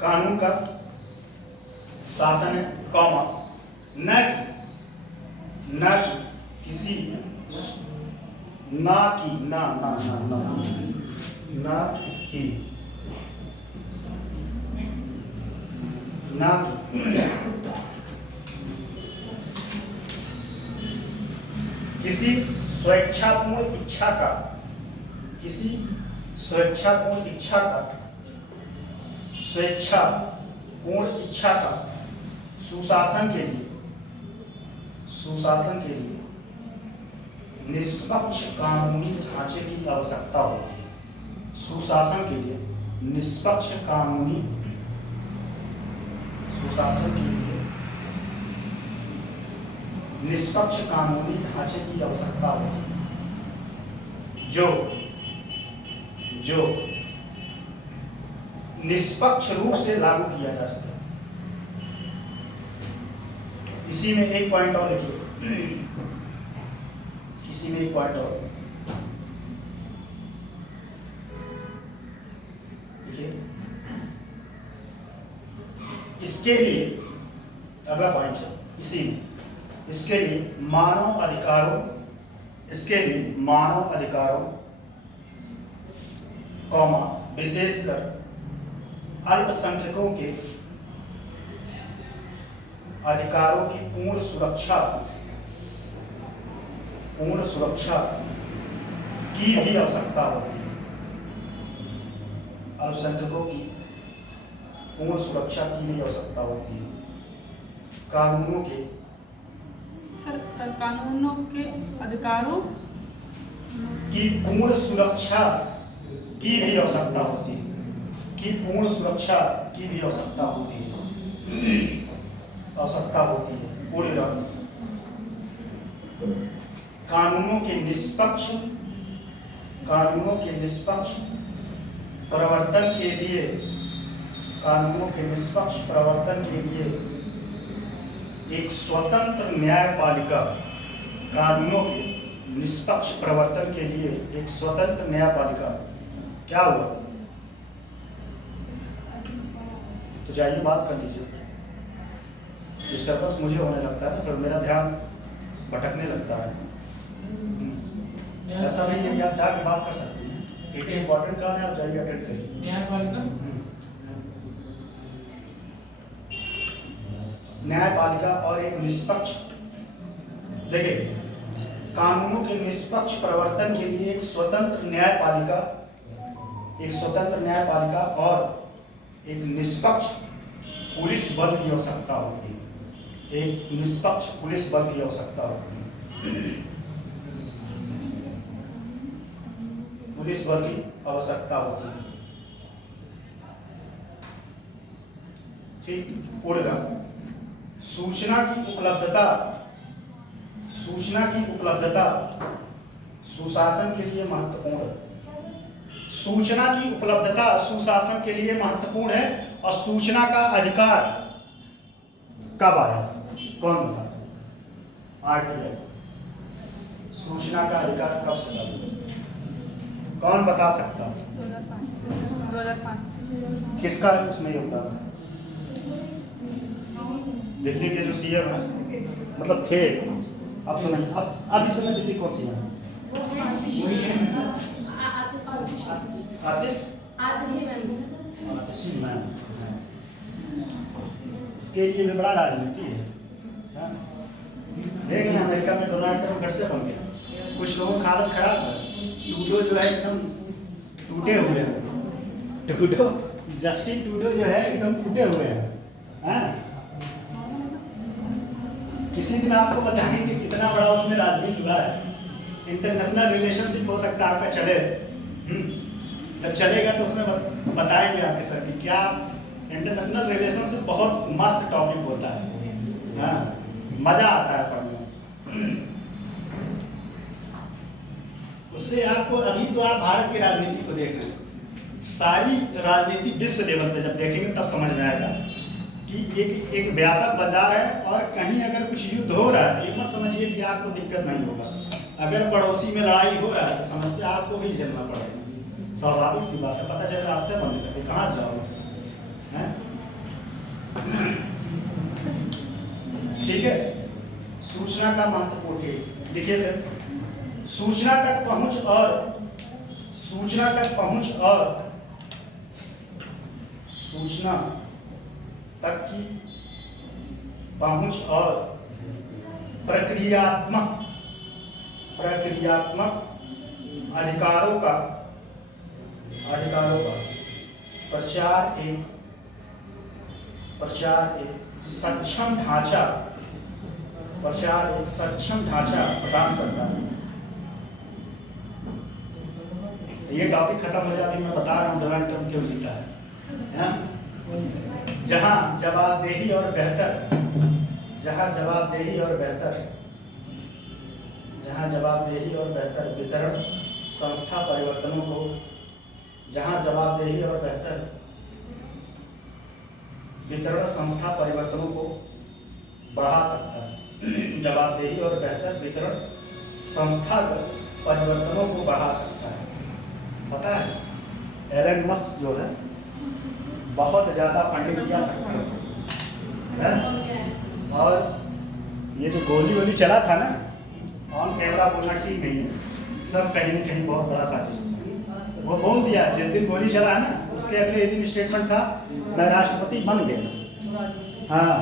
कानून का शासन है कौमा, न किसी, ना की, ना ना ना ना ना की, ना की किसी स्वेच्छापूर्ण इच्छा का, किसी स्वेच्छापूर्ण इच्छा का, स्वेच्छापूर्ण इच्छा का सुशासन के लिए, सुशासन के लिए निष्पक्ष कानूनी ढांचे की आवश्यकता होती है। सुशासन के लिए निष्पक्ष कानूनी, सुशासन के लिए निष्पक्ष कानूनी ढांचे की आवश्यकता होती है, जो निष्पक्ष रूप से लागू किया जा सके। इसी में एक पॉइंट और लिखिए, इसी में एक पॉइंट और लिखिए। इसके लिए अगला पॉइंट है, इसी में इसके लिए मानव अधिकारों कौमा विशेषकर अल्पसंख्यकों के अधिकारों की पूर्ण सुरक्षा की भी आवश्यकता होती है। अल्पसंख्यकों की पूर्ण सुरक्षा की भी आवश्यकता होती है। कानूनों के अधिकारों की पूर्ण सुरक्षा की भी आवश्यकता होती है। पूरी रात कानूनों के निष्पक्ष प्रवर्तन के लिए एक स्वतंत्र न्यायपालिका क्या हुआ? तो जाइए बात कर लीजिए। डिस्टर्बेंस मुझे होने लगता है, फिर मेरा ध्यान भटकने लगता है। ऐसा नहीं है कि आप जाके बात कर सकती हैं। एक इम्पोर्टेंट काम है, आप जाइए अटेंड करिए। न्यायपालिका और एक निष्पक्ष, देखिए, कानूनों के निष्पक्ष प्रवर्तन के लिए एक स्वतंत्र न्यायपालिका और एक निष्पक्ष पुलिस बल की आवश्यकता होती है। पुलिस बल की आवश्यकता होती है। ठीक, उड़ेगा। सूचना की उपलब्धता सुशासन के लिए महत्वपूर्ण है। सूचना की उपलब्धता सुशासन के लिए महत्वपूर्ण है। और सूचना का अधिकार कब आया? कौन बता सकता? आरटीआई। सूचना का अधिकार कब से लागू? कौन बता सकता? 2005 किसका उसमें योगदान था? दिल्ली के जो सीएम है, मतलब थे, अब तो नहीं, अब इस समय दिल्ली कौन सीएम है? आतिशी मैम। इसके लिए भी बड़ा राजनीति है। देख ना, अमेरिका में डोनाल्ड ट्रम्प घर से बन गया। कुछ लोगों की हालत खराब है। ट्रूडो जो है एकदम टूटे हुए हैं। जस्टिन ट्रूडो जो है एकदम टूटे हुए हैं। किसी दिन आपको बताएंगे कितना बड़ा उसमें राजनीति हुआ है। इंटरनेशनल रिलेशनशिप हो सकता है आपका चले। जब चलेगा तो उसमें बताएंगे आपके सर कि क्या इंटरनेशनल रिलेशनशिप बहुत मस्त टॉपिक होता है। हाँ, मजा आता है पढ़ने। उससे आपको, अभी तो आप भारत की राजनीति को देख रहे हैं, सारी राजनीति विश्व लेवल पे जब देखेंगे तब समझ में आएगा कि एक व्यापक बाजार है। और कहीं अगर कुछ युद्ध हो रहा है, ये मत समझिए कि आपको दिक्कत नहीं होगा। अगर पड़ोसी में लड़ाई हो रहा है तो समस्या आपको भी झेलना पड़ेगा। स्वाभाविक सी बात है। पता चले रास्ते बंद करके कहाँ जाओगे? ठीक है। सूचना का महत्वपूर्ण, देखिए फिर सूचना तक पहुंच और सूचना तक की पहुंच और प्रक्रियात्मक अधिकारों का प्रचार एक सक्षम ढांचा प्रदान करता है। ये टॉपिक खत्म हो जाए, मैं बता रहा हूँ डोनाल्ड ट्रम्प क्यों जीता है। जहां जवाबदेही और बेहतर वितरण संस्था परिवर्तनों को बढ़ा सकता है। जवाबदेही और बेहतर वितरण संस्थागत परिवर्तनों को बढ़ा सकता है। पता है, एलन मस्क जो है बहुत ज़्यादा फंडिंग किया है और ये जो गोली वोली चला था ना, ऑन कैमरा बोलना ठीक नहीं है, सब कहीं न कहीं बहुत बड़ा साजिश था। वो बोल दिया जिस दिन गोली चला है ना, उसके अगले दिन स्टेटमेंट था मैं राष्ट्रपति बन गया। हाँ,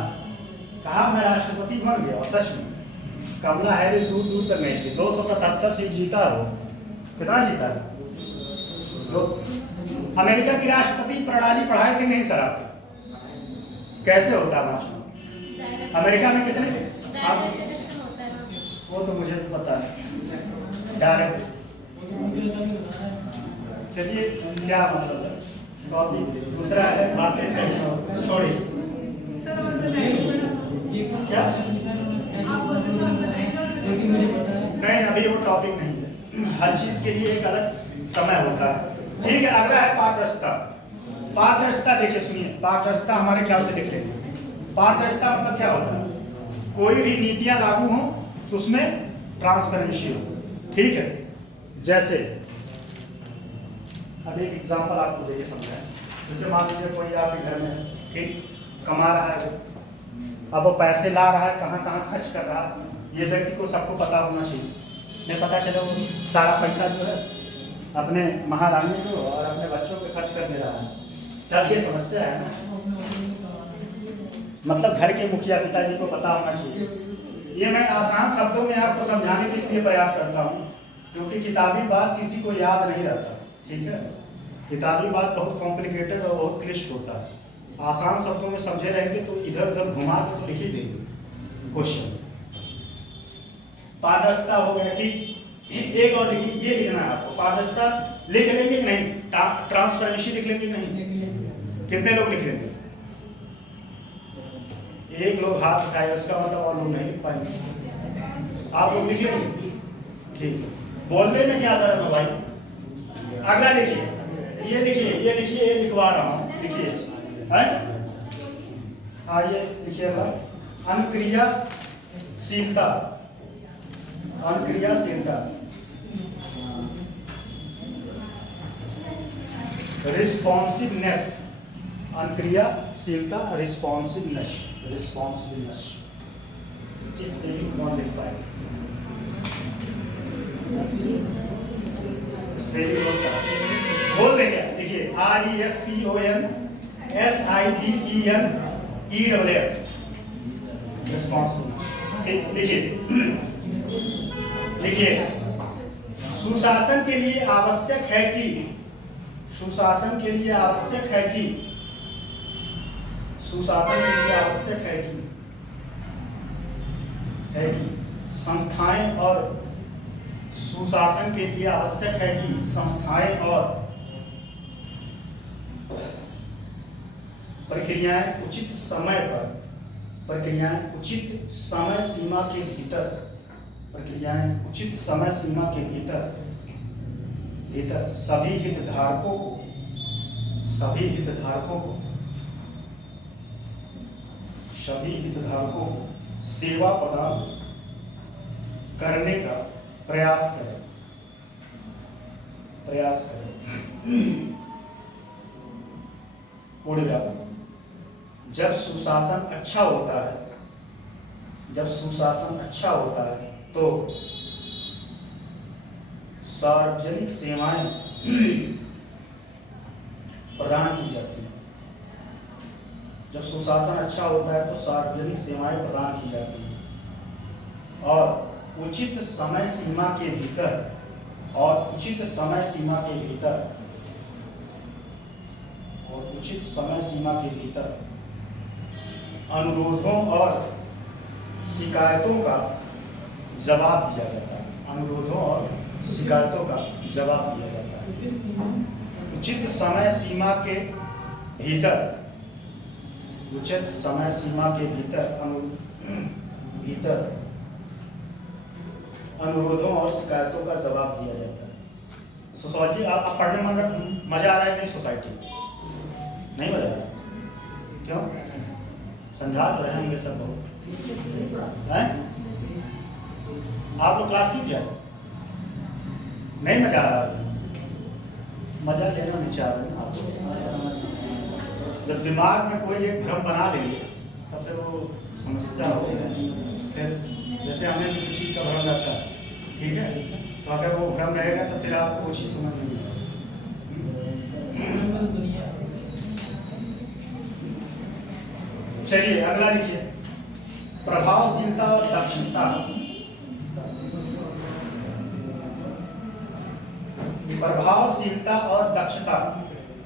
कहा मैं राष्ट्रपति बन गया। और सच में कमला हैरिस दूर दूर तक नहीं थी, 277 सीट जीता वो। कितना जीता है? तो अमेरिका की राष्ट्रपति प्रणाली पढ़ाए थे नहीं सर आपके? कैसे होता है वहाँ? अमेरिका में कितने थे? डायरेक्ट इलेक्शन होता है ना। वो तो मुझे पता है, डायरेक्ट। चलिए क्या मतलब है, टॉपिक दूसरा है, बातें कहीं और छोड़िए। क्या नहीं, अभी वो टॉपिक नहीं है, हर चीज के लिए एक अलग समय होता है। ठीक है, अगला है पारदर्शिता। पारदर्शिता देखिए, सुनिए, पारदर्शिता हमारे ख्याल से देख लेंगे। पारदर्शिता मतलब क्या होता है? कोई भी नीतियां लागू हो उसमें ट्रांसपेरेंसी हो। ठीक है, जैसे अब एक एग्जांपल आपको देके समझाएं। जैसे मान लीजिए कोई आपके घर में ठीक कमा रहा है, अब वो पैसे ला रहा है, कहाँ कहाँ खर्च कर रहा है, ये व्यक्ति को सबको पता होना चाहिए। नहीं पता चले वो सारा पैसा जो है अपने महारानी को और अपने बच्चों पे खर्च कर दे रहा है, तब ये समस्या है ना। मतलब घर के मुखिया पिताजी को पता होना चाहिए। ये मैं आसान शब्दों में आपको समझाने के इसलिए प्रयास करता हूँ क्योंकि किताबी बात किसी को याद नहीं रहता। ठीक है, किताबी बात बहुत कॉम्प्लिकेटेड और बहुत क्लिष्ट होता है। आसान शब्दों में समझे रहेंगे तो इधर उधर घुमा कर लिख ही देंगे क्वेश्चन। पारदर्शिता हो गया, ठीक। एक और लिखिए, ये लिखना है आपको। पारदर्शिता लिख लेंगे कि नहीं? ट्रांसपेरेंसी लिख लेंगे नहीं? कितने लोग लिख लेंगे? एक लोग हाथ उठाए, उसका मतलब और लोग नहीं लिख पाएंगे। आप लोग लिख लेंगे? ठीक है, बोलने में क्या शर्म है भाई? अगला लिखिए, ये लिखिए, ये लिखिए, ये लिखवा रहा हूँ, लिखिए। हाँ, ये लिखिएगा, अनुक्रियाशीलता। अनुक्रियाशीलता, रिस्पॉन्सिवनेस। अनुक्रियाशीलता, रिस्पॉन्सिवनेस, रिस्पॉन्सिवनेस। इसकी स्पेलिंग कौन लिख पाए? स्पेलिंग बोल दें क्या? देखिए, RESPONSIVENESS, रिस्पॉन्सिबल। लिखिए, लिखिए, सुशासन के लिए आवश्यक है कि, सुशासन के लिए आवश्यक है कि, सुशासन के लिए आवश्यक है कि संस्थाएं और सुशासन के लिए आवश्यक है कि संस्थाएं और प्रक्रियाएं उचित समय पर, प्रक्रियाएं उचित समय सीमा के भीतर, प्रक्रियाएं उचित समय सीमा के भीतर सभी हितधारकों को, सभी हितधारकों को सेवा प्रदान करने का प्रयास करें। पूर्ण व्यापक। जब सुशासन अच्छा होता है, जब सुशासन अच्छा होता है तो सार्वजनिक सेवाएं प्रदान की जाती हैं। जब सुशासन अच्छा होता है तो सार्वजनिक सेवाएं प्रदान की जाती हैं और उचित समय सीमा के भीतर, और उचित समय सीमा के भीतर, और उचित समय सीमा के भीतर अनुरोधों और शिकायतों का जवाब दिया जाता है। अनुरोधों और शिकायतों का जवाब दिया जाता है। उचित समय सीमा के भीतर, उचित समय सीमा के भीतर अनुरोधों और शिकायतों का जवाब दिया जाता है। सोसाइटी आप पढ़ने में मजा आ रहा है नहीं? सोसाइटी नहीं मजा आ रहा? क्यों? समझा तो रहे होंगे सब लोग हैं? आप लोग क्लास की किया? नहीं मजा आ रहा? मजा लेना नहीं चाह रहे आप। जब दिमाग में कोई एक भ्रम बना लेंगे तब फिर वो समस्या हो। फिर जैसे हमें भी किसी चीज़ का भ्रम रहता है, ठीक है, तो अगर वो भ्रम रहेगा तो फिर आपको वो चीज़ समझ नहीं आएगी। दुनिया चलिए अगला लिखिए, प्रभावशीलता और दक्षता। प्रभावशीलता और दक्षता,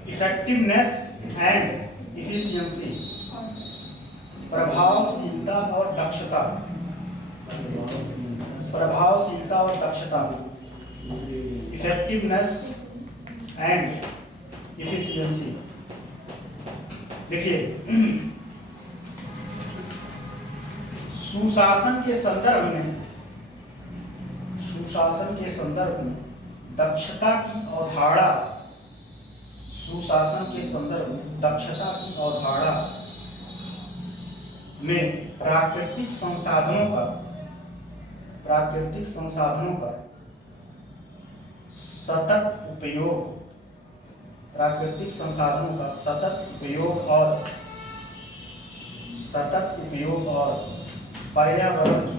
इफेक्टिवनेस एंड इफिशियंसी। प्रभावशीलता और दक्षता, प्रभावशीलता और दक्षता, इफेक्टिवनेस एंड इफिशियंसी। देखिए, सुशासन के संदर्भ में, सुशासन के संदर्भ में दक्षता की अवधारणा, सुशासन के संदर्भ में दक्षता की अवधारणा में प्राकृतिक संसाधनों का, प्राकृतिक संसाधनों का सतत उपयोग, प्राकृतिक संसाधनों का सतत उपयोग और सतत उपयोग और पर्यावरण की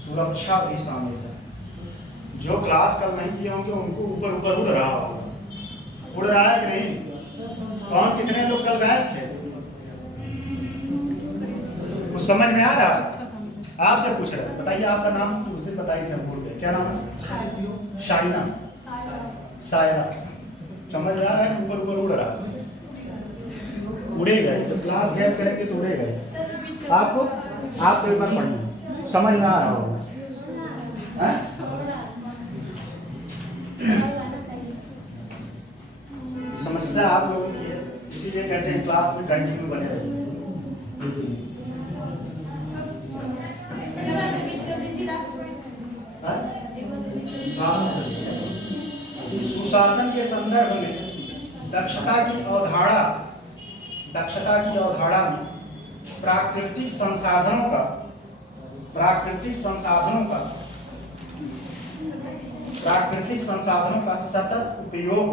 सुरक्षा भी शामिल है। जो क्लास कल नहीं किए होंगे उनको ऊपर ऊपर उड़ रहा होगा, उड़ रहा है कि नहीं? कौन कितने लोग कल गायब थे? कुछ समझ में आ रहा है? आपसे पूछ रहे हैं, बताइए आपका नाम तो उस दिन बताइए, हम भूल गए, क्या नाम है? शाइना, सायरा। समझ में आ रहा है? ऊपर ऊपर उड़ रहा है, उड़े गए। जब क्लास गैप करेंगे तो उड़े गए। आपको एक बार पढ़ना, समझ में आ रहा होगा। समस्या आप लोगों की है, इसीलिए कहते हैं क्लास में कंटिन्यू बने रहिए। सुशासन के संदर्भ में दक्षता की अवधारणा, दक्षता की अवधारणा में प्राकृतिक संसाधनों का, प्राकृतिक संसाधनों का, प्राकृतिक संसाधनों का सतत उपयोग,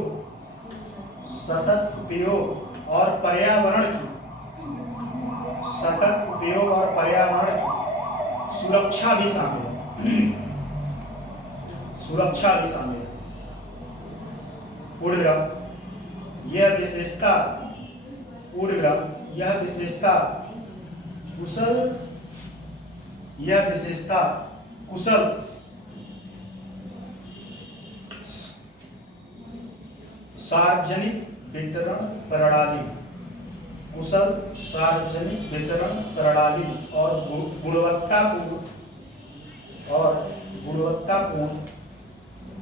सतत उपयोग और पर्यावरण की, सतत उपयोग और पर्यावरण की सुरक्षा भी शामिल है, सुरक्षा भी शामिल है। ऊर्ध्व, यह विशेषता, ऊर्ध्व यह विशेषता कुशल, यह विशेषता कुशल सार्वजनिक वितरण प्रणाली, कुशल सार्वजनिक वितरण प्रणाली और गुणवत्तापूर्ण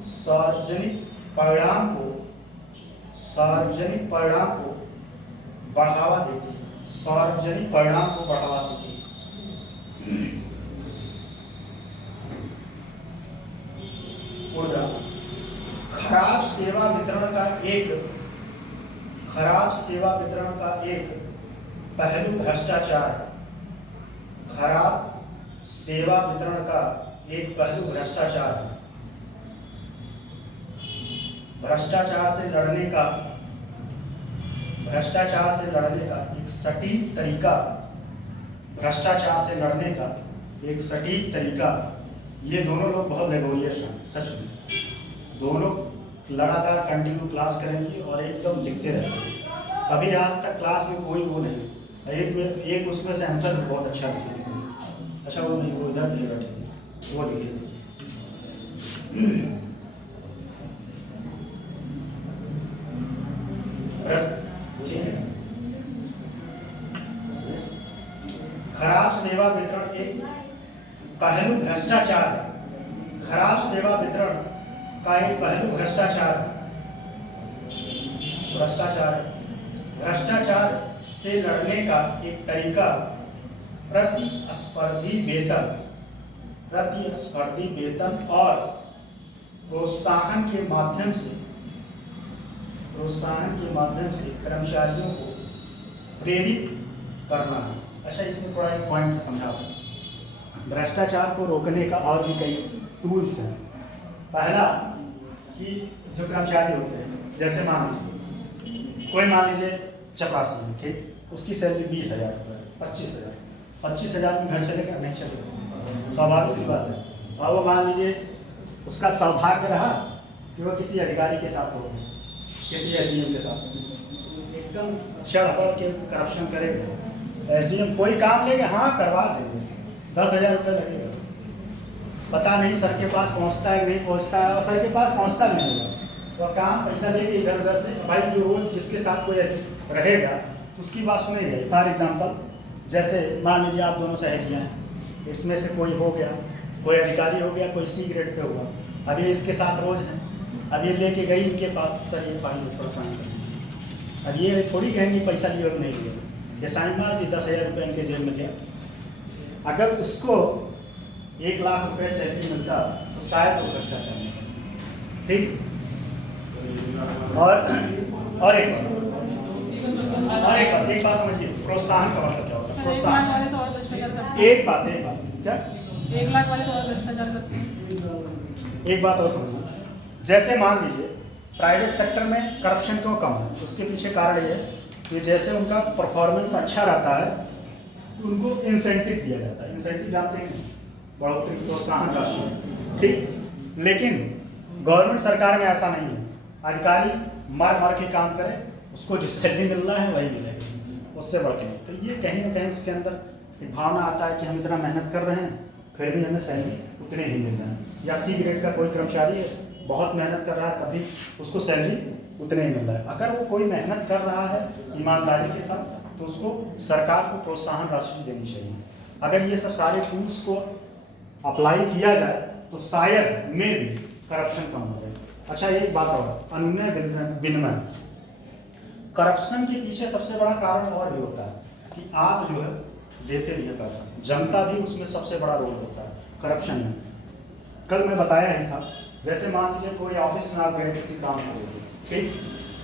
सार्वजनिक परिणाम को, सार्वजनिक परिणाम को बढ़ावा देती है, सार्वजनिक परिणाम को बढ़ावा देती है। खराब सेवा वितरण का एक, खराब सेवा वितरण का एक पहलू भ्रष्टाचार है। खराब सेवा वितरण का एक पहलू भ्रष्टाचार है। भ्रष्टाचार से लड़ने का, भ्रष्टाचार से लड़ने का एक सटीक तरीका, भ्रष्टाचार से लड़ने का एक सटीक तरीका, ये दोनों लोग बहुत लेबोरियस हैं, सच में। दोनों लगातार कंटिन्यू क्लास करेंगे और एकदम लिखते रहेंगे। अभी आज तक क्लास में कोई वो नहीं, एक उसमें से आंसर बहुत अच्छा लिखेंगे। अच्छा वो नहीं, वो इधर नहीं बैठेंगे, वो लिखेंगे। खराब सेवा वितरण एक पहलू भ्रष्टाचार, खराब सेवा वितरण का एक पहलू भ्रष्टाचार, भ्रष्टाचार, भ्रष्टाचार से लड़ने का एक तरीका प्रतिस्पर्धी वेतन, प्रतिस्पर्धी वेतन और प्रोत्साहन के माध्यम से, प्रोत्साहन के माध्यम से कर्मचारियों को प्रेरित करना है। अच्छा, इसमें थोड़ा एक पॉइंट समझा। भ्रष्टाचार को रोकने का और भी कई टूल्स हैं। पहला कि जो कर्मचारी होते हैं, जैसे मान लीजिए कोई मान लीजिए चपरासी है, ठीक, उसकी सैलरी 20,000 रुपये, 25,000, 25,000 में घर चलेगा? नहीं चलेगा, स्वाभाविक सी बात है। और वो मान लीजिए उसका सौभाग्य रहा कि वो किसी अधिकारी के साथ हो, किसी एसडीएम के साथ, एकदम चढ़ बढ़ के करप्शन करेगा। एसडीएम कोई काम लेंगे, हाँ करवा देंगे, 10,000 रुपये लगेगा, पता नहीं सर के पास पहुंचता है नहीं पहुंचता है, और सर के पास पहुंचता नहीं होगा, वो काम पैसा लेके इधर उधर से। भाई जो रोज जिसके साथ कोई रहेगा उसकी बात सुनेगा। फॉर एग्जांपल जैसे मान लीजिए आप दोनों सहेलियाँ हैं, इसमें से कोई हो गया, कोई अधिकारी हो गया, कोई सी ग्रेड पे हुआ, अब ये इसके साथ रोज हैं, अब ये लेके गई इनके पास, सर ये फाइल थोड़ा साइन कर, अब ये थोड़ी कहेंगी पैसा लिए और नहीं लिया, ये साइन मार दी, 10,000 रुपये इनके जेब में गया। अगर उसको 1 लाख रुपये सैलरी मिलता तो शायद वो भ्रष्टाचार नहीं करता। ठीक। और एक बात समझिए, प्रोत्साहन का मतलब क्या होता है? प्रोत्साहन वाले तो और भ्रष्टाचार करते एक बात क्या 1 लाख वाले तो और भ्रष्टाचार करते हैं। एक बात और समझिए, जैसे मान लीजिए प्राइवेट सेक्टर में करप्शन क्यों कम है, उसके पीछे कारण ये है कि जैसे उनका परफॉर्मेंस अच्छा रहता है उनको इंसेंटिव दिया जाता है। इंसेंटिव जानते हैं, बढ़ोतरी, प्रोत्साहन राशि। ठीक। लेकिन गवर्नमेंट सरकार में ऐसा नहीं है, अधिकारी मर के काम करे, उसको जो सैलरी मिल रहा है वही मिलेगा, उससे बढ़ के नहीं। तो ये कहीं ना कहीं उसके अंदर एक भावना आता है कि हम इतना मेहनत कर रहे हैं फिर भी हमें सैलरी उतने ही मिल रहा है। या सी ग्रेड का कोई कर्मचारी है, बहुत मेहनत कर रहा है तभी उसको सैलरी उतने ही मिल रहा है। अगर वो कोई मेहनत कर रहा है ईमानदारी के साथ तो उसको सरकार को प्रोत्साहन राशि देनी चाहिए। अगर ये सब सारे टूल्स को अप्लाई किया जाए तो शायद में भी करप्शन कम हो जाए। अच्छा एक बात और, अनुनय विनिमय, करप्शन के पीछे सबसे बड़ा कारण और भी होता है कि आप जो है देते भी है पैसा, जनता भी उसमें सबसे बड़ा रोल होता है करप्शन में। कल मैं बताया ही था, जैसे मान लीजिए कोई ऑफिस में आप गए किसी काम को, ठीक,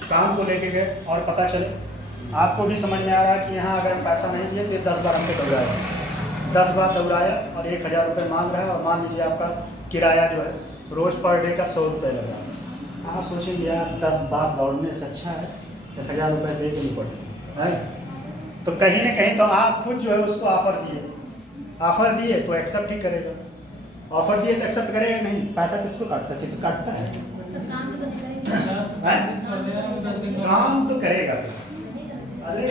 काम को लेके गए और पता चले आपको भी समझ में आ रहा है कि यहाँ अगर हम पैसा नहीं दिए तो 10 बार हमको दौड़ाया, 10 बार दौड़ाया और 1,000 रुपये मांग रहा है, और मान लीजिए आपका किराया जो है रोज़ पर डे का 100 रुपये लग रहा है। आप सोचेंगे यार 10 बार दौड़ने से अच्छा है 1,000 रुपये दे के नहीं पड़े है। तो कहीं ना कहीं तो आप खुद जो है उसको ऑफर दिए तो एक्सेप्ट ही करेगा, ऑफर दिए तो एक्सेप्ट करेगा नहीं। पैसा किसको काटता है? किसको काटता है? काम तो करेगा। अरे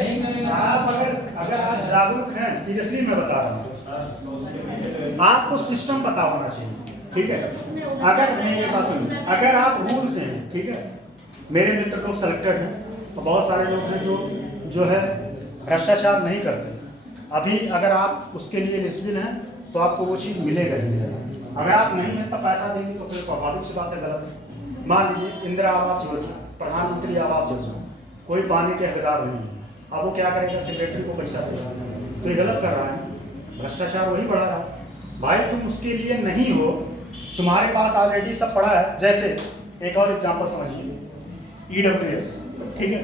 आप अगर आप जागरूक हैं, सीरियसली मैं बता रहा हूँ, आपको सिस्टम पता होना चाहिए, ठीक है। अगर मेरे पास अगर आप रूल्स हैं, ठीक है, मेरे मित्र लोग सेलेक्टेड हैं और बहुत सारे लोग हैं जो है भ्रष्टाचार नहीं करते। अभी अगर आप उसके लिए एलिजिबल हैं तो आपको वो चीज़ मिलेगा ही मिलेगा। अगर आप नहीं हैं तब पैसा देंगे तो फिर स्वाभाविक सी बात है गलत है। मान लीजिए इंदिरा आवास योजना, प्रधानमंत्री आवास योजना, कोई पाने के हकदार नहीं है, अब वो क्या करेगा? सेक्रेटरी को पैसा देगा, तो ये गलत कर रहा है, भ्रष्टाचार वही बढ़ा रहा है। भाई तुम उसके लिए नहीं हो, तुम्हारे पास ऑलरेडी सब पड़ा है। जैसे एक और एग्जांपल समझिए, EWS, ठीक है,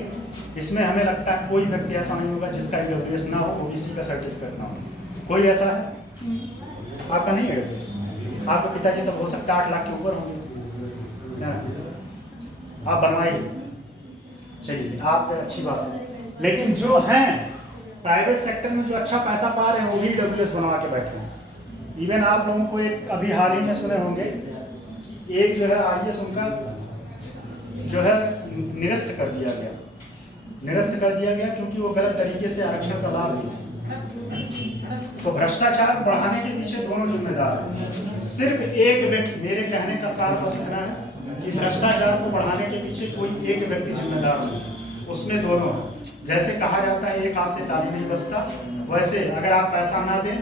इसमें हमें लगता है कोई व्यक्ति ऐसा नहीं होगा जिसका EWS ना हो, OBC का सर्टिफिकेट ना हो। कोई ऐसा है? आपका नहीं है EWS? आपके पिताजी तो हो सकता है 8 लाख के ऊपर होंगे, आप बनवाइए, चलिए आप अच्छी बात है। लेकिन जो हैं प्राइवेट सेक्टर में जो अच्छा पैसा पा रहे हैं वो भी EWS बनवा के बैठे हैं। इवन आप लोगों को एक अभी हाल ही में सुने होंगे कि एक जो है IAS उनका जो है निरस्त कर दिया गया क्योंकि वो गलत तरीके से आरक्षण का लाभ ली थी। तो भ्रष्टाचार बढ़ाने के पीछे दोनों जिम्मेदार हैं। सिर्फ एक व्यक्ति, मेरे कहने का सार बस इतना है कि भ्रष्टाचार को बढ़ाने के पीछे कोई एक व्यक्ति जिम्मेदार नहीं, उसमें दोनों। जैसे कहा जाता है एक हाथ से ताली नहीं बजता, वैसे अगर आप पैसा ना दें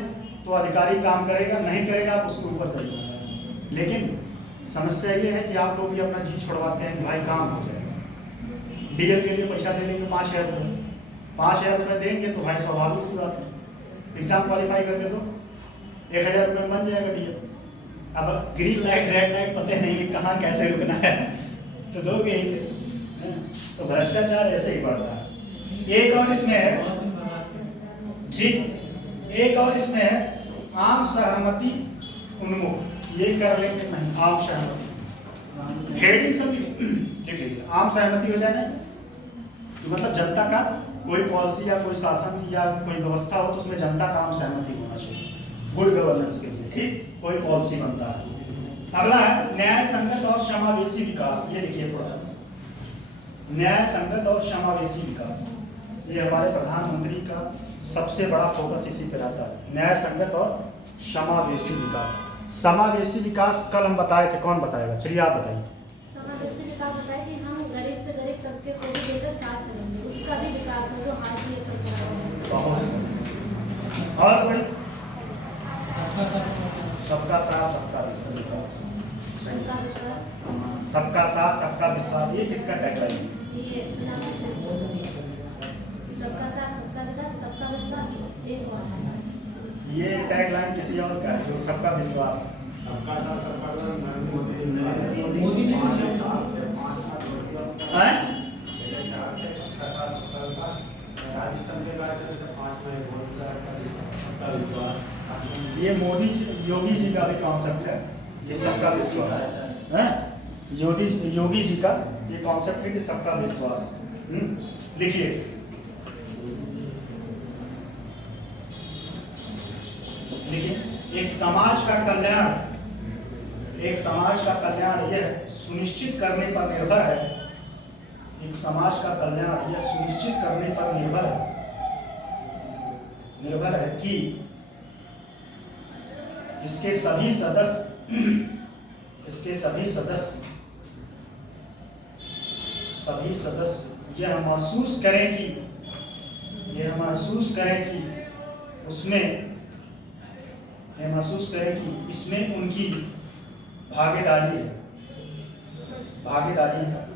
तो अधिकारी काम करेगा, नहीं करेगा आप उसके ऊपर करेंगे। लेकिन समस्या ये है कि आप लोग भी अपना जी छोड़वाते हैं कि भाई काम हो जाएगा। DL के लिए पैसा दे देंगे 5,000 रुपये, 5,000 रुपये देंगे तो भाई स्वाभाविक सी बात है एग्जाम क्वालिफाई करके दो, 1,000 रुपये में बन जाएगा DL। अब ग्रीन लाइट रेड लाइट पता नहीं है कहाँ कैसे रुकना है तो दोगे ही। तो भ्रष्टाचार ऐसे ही बढ़ता है। एक और इसमें है जी, एक और इसमें है आम सहमति उन्मुख। ये कर लेंगे नहीं, आम सहमति हेडिंग सब लिख लीजिए। आम सहमति हो जाए ना, मतलब जनता का कोई पॉलिसी या कोई शासन या कोई व्यवस्था हो तो उसमें जनता का आम सहमति होना चाहिए, गुड गवर्नेंस के लिए। ठीक, कोई पॉलिसी बनता है। अगला है न्याय संगत और समावेशी विकास। ये लिखिए थोड़ा, न्याय संगत और समावेशी विकास। ये हमारे प्रधानमंत्री का सबसे बड़ा फोकस इसी पे रहता है, न्याय संगत और समावेशी विकास। समावेशी विकास कल हम बताए थे, कौन बताएगा? चलिए आप बताइए। समावेशी विकास होता है कि हम गरीब से गरीब तबके को भी लेकर साथ चलेंगे, उसका भी विकास हो जो आज भी बहुत सही। और कोई? सबका साथ सबका विकास, सबका विश्वास, सबका साथ सबका विश्वास। ये किसका टैगलाइन है? ये सबका साथ सबका विकास सबका विश्वास एक और है। ये टैगलाइन किसी और का है, जो सबका विश्वास। मोदी ने हैं? ये मोदी योगी जी का भी कॉन्सेप्ट है, ये सबका विश्वास है। योगी जी का ये कॉन्सेप्ट है कि सबका विश्वास। लिखिए, एक समाज का कल्याण यह सुनिश्चित करने पर निर्भर है, एक समाज का कल्याण यह सुनिश्चित करने पर निर्भर है कि इसके सभी सदस्य यह महसूस करें कि इसमें उनकी भागीदारी है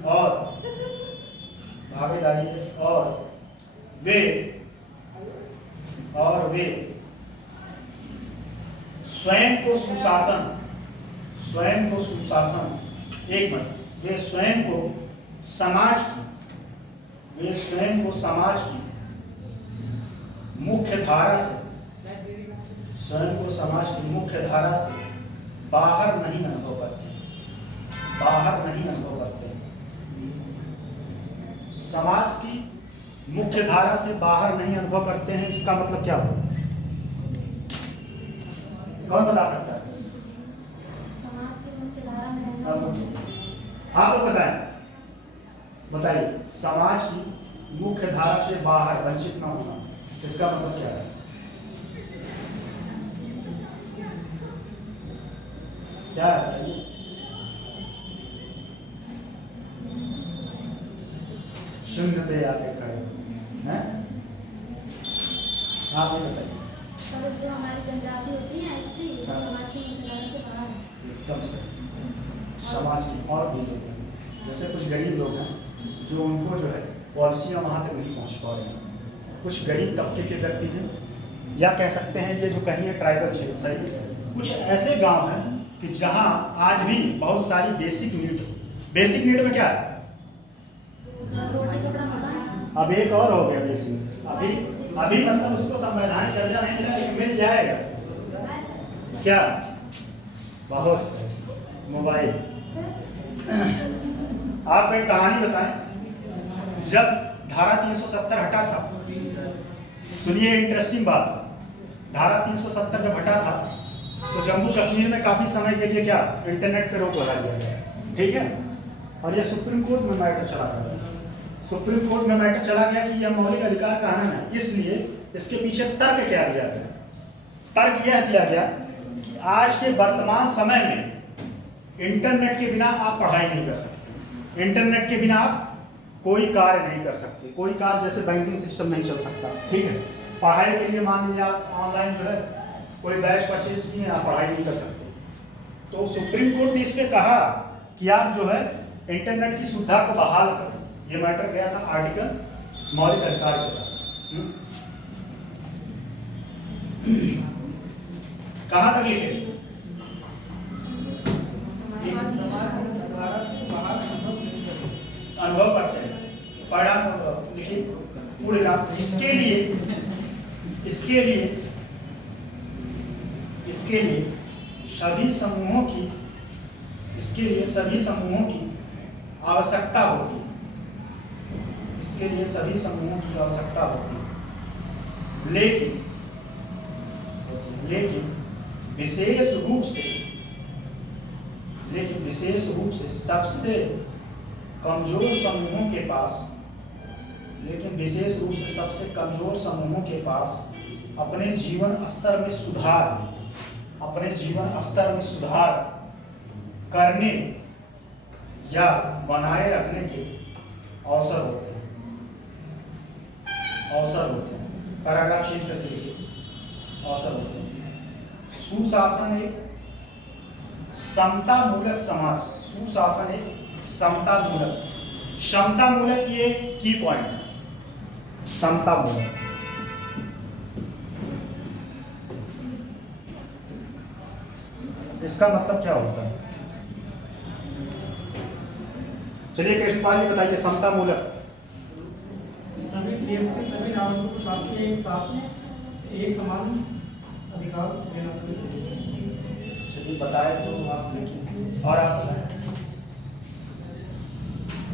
और वे स्वयं को सुशासन वे स्वयं को समाज की मुख्य धारा से बाहर नहीं अनुभव करते। समाज की मुख्य धारा से बाहर नहीं अनुभव करते हैं, इसका मतलब क्या होगा? कौन बता सकता है? समाज की मुख्य धारा में आप लोग बताइए। समाज की मुख्य धारा से बाहर वंचित न होना, इसका मतलब क्या है? क्या है? शून्य पे आके खड़े हैं। आप ये बताइए। सब जो हमारी जनजाति होती है एसटी, समाज की मुख्य धारा से बाहर है। एकदम से समाज की और भी लोग हैं, जैसे कुछ गरीब लोग हैं जो उनको जो है पॉलिसियाँ वहाँ तक नहीं पहुँच पा रही हैं। कुछ गरीब तबके के व्यक्ति हैं, या कह सकते हैं ये जो कहीं है ट्राइबल क्षेत्र, सही। कुछ ऐसे गांव हैं कि जहां आज भी बहुत सारी बेसिक नीड में क्या है? रोटी कपड़ा मकान। अब एक और हो गया बेसिक नीड। अभी मतलब उसको संवैधानिक दर्जा नहीं मिला, लेकिन मिल जाएगा। क्या? बहुत मोबाइल। आप एक कहानी बताएं। जब धारा 370 हटा था, सुनिए इंटरेस्टिंग बात, धारा 370 जब हटा था तो जम्मू कश्मीर में काफी समय के लिए क्या इंटरनेट पे रोक लगा दिया गया, ठीक है। और ये सुप्रीम कोर्ट में मैटर चला गया। सुप्रीम कोर्ट में मैटर चला गया कि यह मौलिक अधिकार का हनन है, इसलिए इसके पीछे तर्क क्या दिया गया? तर्क यह दिया गया कि आज के वर्तमान समय में इंटरनेट के बिना आप पढ़ाई नहीं कर सकते, इंटरनेट के बिना आप कोई कार्य नहीं कर सकते, कोई कार्य जैसे बैंकिंग सिस्टम नहीं चल सकता, ठीक है। पढ़ाई के लिए मान लीजिए आप ऑनलाइन जो है कोई बैच परचेज किए, आप पढ़ाई नहीं कर सकते। तो सुप्रीम कोर्ट ने इस पे कहा कि आप जो है इंटरनेट की सुविधा को बहाल करें। ये मैटर गया था आर्टिकल मौलिक अधिकार के तहत। कहाँ तक लिखे? अनुभव करते हैं, परिणाम लिखिए पूरे। इसके लिए सभी समूहों की आवश्यकता होगी। इसके लिए सभी समूहों की आवश्यकता होती है, लेकिन विशेष रूप से सबसे कमजोर समूहों के पास अपने जीवन स्तर में सुधार करने या बनाए रखने के अवसर होते हैं। पैराग्राफ चेंज करके लिखिए, अवसर होते हैं। सुशासन एक समतामूलक समाज, क्षमतामूलक ये की पॉइंट है, समतामूलक। इसका मतलब क्या होता है? चलिए कृष्णपाल जी बताइए, समतामूलक। सभी देश के सभी नागरिकों को साथ एक समान अधिकार देना चाहिए। चलिए बताए तो आप लिखिए, और आप बताएं।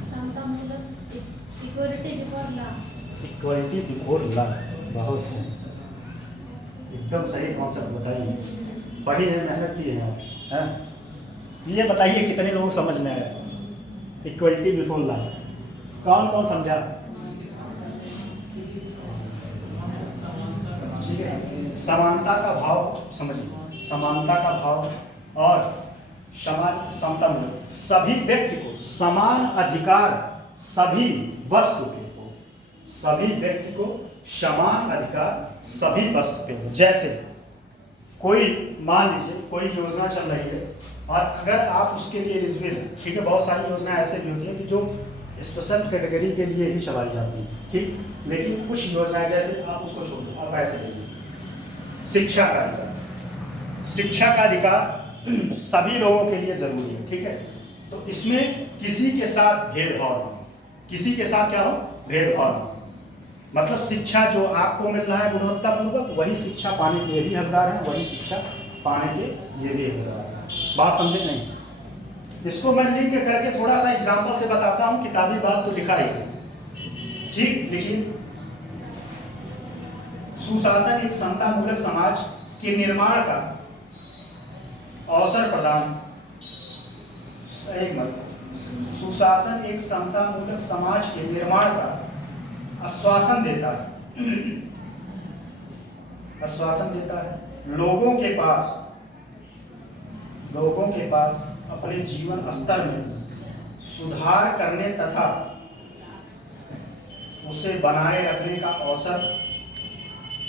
समतामूलक equality before law. Equality before law, बहुत सही, एकदम सही कॉन्सेप्ट बताइए। पढ़ी है, मेहनत की है आप, हैं? ये बताइए कितने लोग समझ में आए इक्वलिटी बिफोर लॉ? कौन समझा? ठीक है, समानता का भाव समझिए, समानता का भाव और समतामूलक, सभी व्यक्ति को समान अधिकार, सभी व्यक्ति को समान अधिकार सभी वस्तु पे। जैसे कोई मान लीजिए कोई योजना चल रही है और अगर आप उसके लिए एलिजिबल हैं, ठीक है, बहुत सारी योजनाएं ऐसे भी होती हैं कि जो स्पेशल कैटेगरी के लिए ही चलाई जाती हैं, ठीक, लेकिन कुछ योजनाएं जैसे आप उसको छोड़ दो, आप ऐसे देखिए, शिक्षा का अधिकार सभी लोगों के लिए जरूरी है, ठीक है। तो इसमें किसी के साथ भेदभाव, किसी के साथ क्या हो, भेदभाव, मतलब शिक्षा जो आपको मिल रहा है गुणवत्तापूर्वक, वही शिक्षा पाने के भी हकदार हैं, वही शिक्षा पाने के ये भी हकदार हैं। बात समझे नहीं? इसको मैं लिंक करके थोड़ा सा एग्जांपल से बताता हूँ, किताबी बात तो लिखा ही है, ठीक। देखिए, सुशासन एक समतामूलक समाज के निर्माण का अवसर प्रदान, सुशासन एक समतामूलक समाज के निर्माण का आश्वासन देता है। लोगों के पास अपने जीवन स्तर में सुधार करने तथा उसे बनाए रखने का अवसर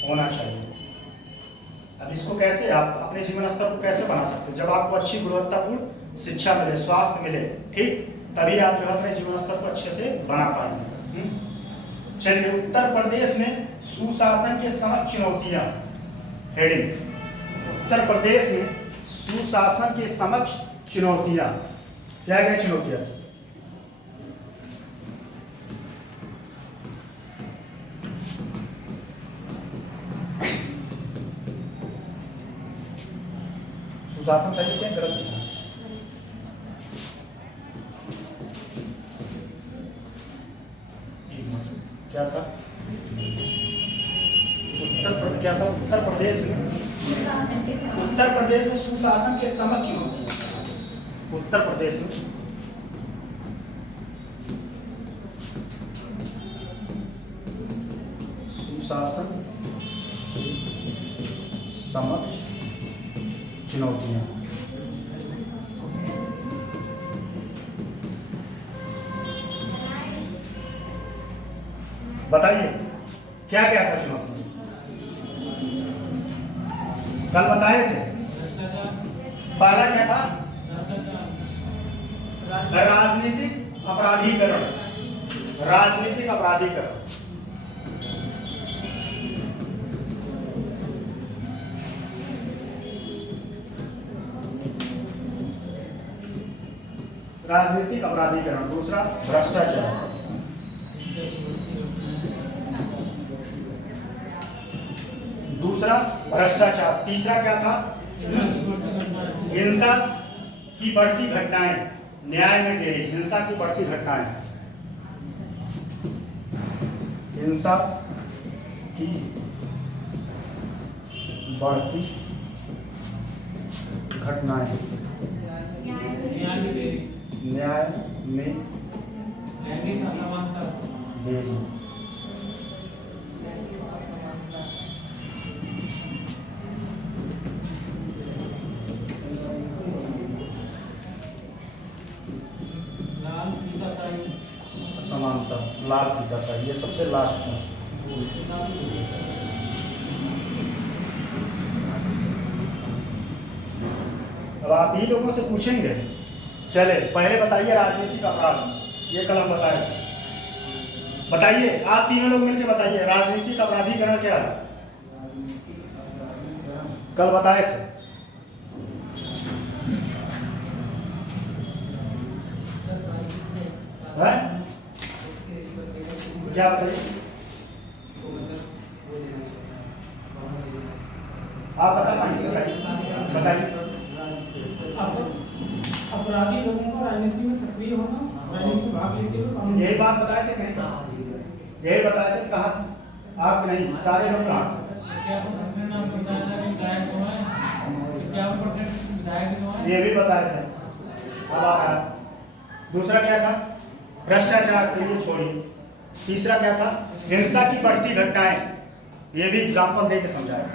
होना चाहिए। अब इसको कैसे आप अपने जीवन स्तर को कैसे बना सकते हो? जब आपको अच्छी गुणवत्तापूर्ण शिक्षा मिले, स्वास्थ्य मिले, ठीक, तभी आप जो है अपने जीवन स्तर को अच्छे से बना पाएंगे। चलिए, उत्तर प्रदेश में सुशासन के समक्ष चुनौतियां, हेडिंग, उत्तर प्रदेश में सुशासन के समक्ष चुनौतियां, क्या चुनौतियां? सुशासन सही क्या गलत है? क्या था? उत्तर प्रदेश में सुशासन के समक्ष चुनौतियां। उत्तर प्रदेश में सुशासन समक्ष चुनौतियां। बताइए क्या क्या था चुनौती? कल बताए थे। पहला क्या था? राजनीतिक अपराधीकरण। राजनीतिक अपराधीकरण, राजनीतिक अपराधीकरण। दूसरा भ्रष्टाचार। तीसरा क्या था? हिंसा की बढ़ती घटनाएं, न्याय में देरी, हिंसा की बढ़ती घटनाएं। हिंसा की बढ़ती घटनाएं न्याय में लैंगिक असमानता देरी। लाल फीताशाही असमानता, लाल फीताशाही, ये सबसे लास्ट है। अब आप ही लोगों से पूछेंगे, चले पहले बताइए राजनीतिक अपराध, ये कल हम बताए। बताइए आप तीनों लोग मिलकर बताइए राजनीतिक अपराधीकरण क्या है, कल बताए थे। है? क्या बताइए, आप बता पाएंगे? बताइए। अपराधी लोगों का राजनीति में सक्रिय होना, राजनीति में भाग लेते हुए यही बात बताए थे नहीं? यही बताए थे, कहाँ थे आप? नहीं, सारे लोग कहाँ थे? ये भी बताए थे। अब आ रहा है दूसरा क्या था? भ्रष्टाचार, चलिए छोड़िए। तीसरा क्या था? हिंसा की बढ़ती घटनाएं, ये भी एग्जाम्पल दे के समझाया।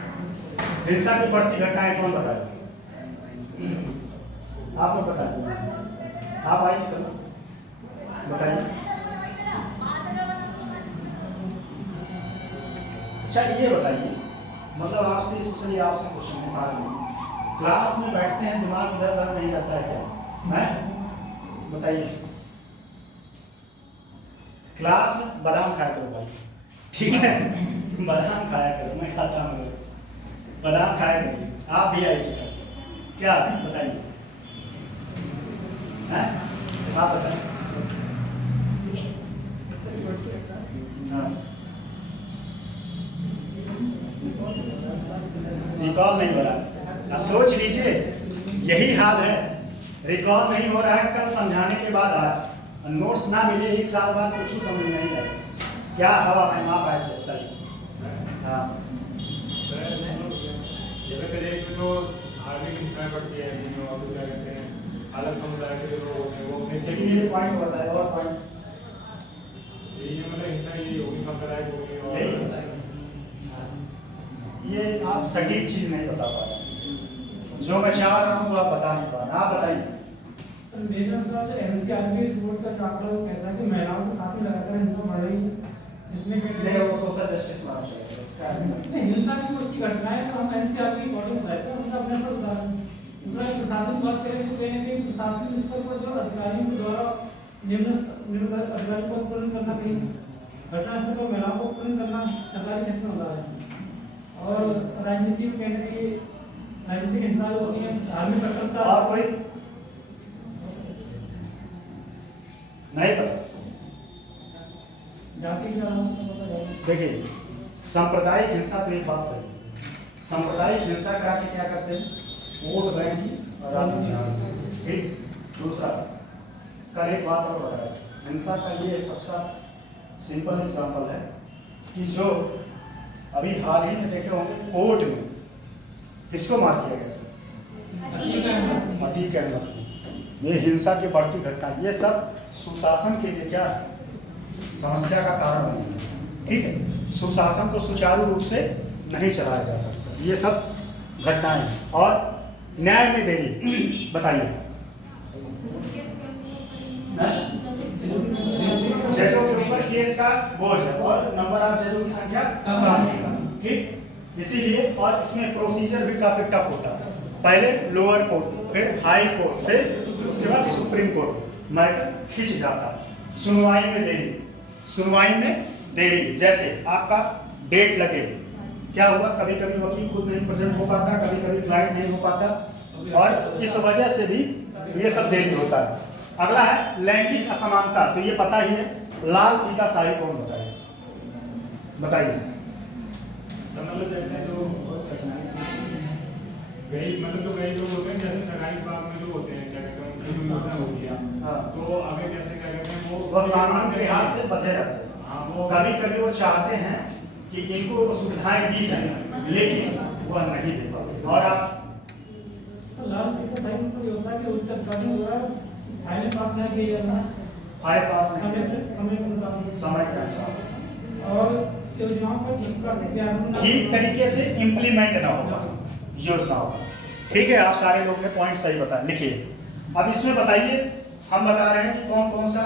हिंसा की बढ़ती घटनाएं कौन बताए? आप लोग बताइए, आप आए थे कल, बताइए। अच्छा ये बताइए, मतलब आपसे स्पेशली आपसे क्वेश्चन है सारे में, क्लास में बैठते हैं दिमाग इधर उधर नहीं रहता है क्या? हैं? बताइए। क्लास में बादाम खाया करो भाई, ठीक है? बादाम खाया करो, मैं खाता हूँ, बादाम खाया करिए। आप भी आइए, क्या बताइए? हैं? आप बताइए। हाँ, रिकॉल नहीं हो रहा, अब सोच लीजिए, यही हाल है। रिकॉल नहीं हो रहा है, कल समझाने के बाद आज नोट्स ना मिले, एक साल बाद कुछ समझ नहीं आए। क्या हवा में माप आए थे बताइए। हाँ, जो धार्मिक हिंसा बढ़ती है, जो आप क्या कहते हैं, अलग समुदाय के जो लोग होते हैं वो अपने लेकिन ये पॉइंट बताए और पॉइंट यही मतलब हिंसा ये होगी, सांप्रदायिक होगी और ये आप सटीक चीज नहीं बता पा रहे, जो मैं चाह रहा हूँ वो आप बता नहीं पा रहे। आप बताइए। मेरा सवाल है, एनसीआरबी रिपोर्ट का जो आंकड़ा वो कहता है कि महिलाओं के साथ में लगातार हिंसा बढ़ रही है, जिसमें नहीं, वो सोशल जस्टिस में आप चाहिए। हिंसा की बढ़ती घटनाएं तो हम एनसीआरबी रिपोर्ट में बताते हैं, उनका अपने पर उदाहरण। दूसरा प्रशासन बात करें तो कहीं ना कहीं प्रशासनिक स्तर पर जो अधिकारियों के द्वारा निम्न अधिकारी को पूर्ण करना, कहीं घटनास्थल पर महिलाओं को पूर्ण करना सरकारी क्षेत्र में होता है। और राजनीति में कहने की राजनीतिक हिंसा जो होती है, धार्मिक कट्टरता। और कोई नहीं पता? जाति के नाम से पता जाए। देखिए, सांप्रदायिक हिंसा तो एक बात सही, सांप्रदायिक हिंसा करा के क्या करते हैं? वोट बैंक और राजनीति। ठीक। दूसरा, कल एक बात और बताया, हिंसा का ये सबसे सिंपल एग्जांपल है कि जो अभी हाल ही में देखे होंगे कोर्ट में किसको मार किया गया था? अतीक अहमद को। ये हिंसा की बढ़ती घटना, ये सब सुशासन के लिए क्या समस्या का कारण है। ठीक है, सुशासन को सुचारू रूप से नहीं चलाया जा सकता, ये सब घटनाएं। और न्याय में देरी, बताइए। जजों के ऊपर केस का बोझ है और नंबर ऑफ जजों की संख्या कम है। ठीक, इसीलिए और इसमें प्रोसीजर भी काफी टफ होता है। पहले लोअर कोर्ट, फिर हाई कोर्ट, फिर उसके बाद सुप्रीम कोर्ट मैटर खिंच जाता है। सुनवाई में देरी, सुनवाई में देरी, जैसे आपका डेट लगे, क्या हुआ, कभी कभी वकील खुद नहीं प्रेजेंट हो पाता, कभी कभी फ्लाइट नहीं हो पाता, और इस वजह से भी ये सब देरी होता है। अगला है लैंगिक असमानता, तो ये पता ही है, लाल फीताशाही कौन बताइए? बताइए। मतलब जो कई लोग होते हैं, जैसे सरकारी विभाग में जो होते हैं, क्या कहते हैं, उनकी योजना होती है, हाँ। तो आगे कैसे क्या कहते हैं वो कानून के हाथ से बंधे रहते हैं। कभी कभी वो चाहते हैं कि इनको सुविधाएं दी जाए, लेकिन वह नहीं दे पाते। और आप सर लाल पेपर साइड पर होता है कि उच्च अधिकारी हो रहा है, फाइनल पास ना किया जाना, फाइल पास नहीं समय से किया, समय के अनुसार समय के अनुसार और योजनाओं पर ठीक कर सकते हैं ठीक तरीके से इम्प्लीमेंट ना होगा योजनाओं का। ठीक है, आप सारे लोग ने पॉइंट सही बताया, लिखिए। अब इसमें बताइए, हम बता रहे हैं कि कौन कौन सा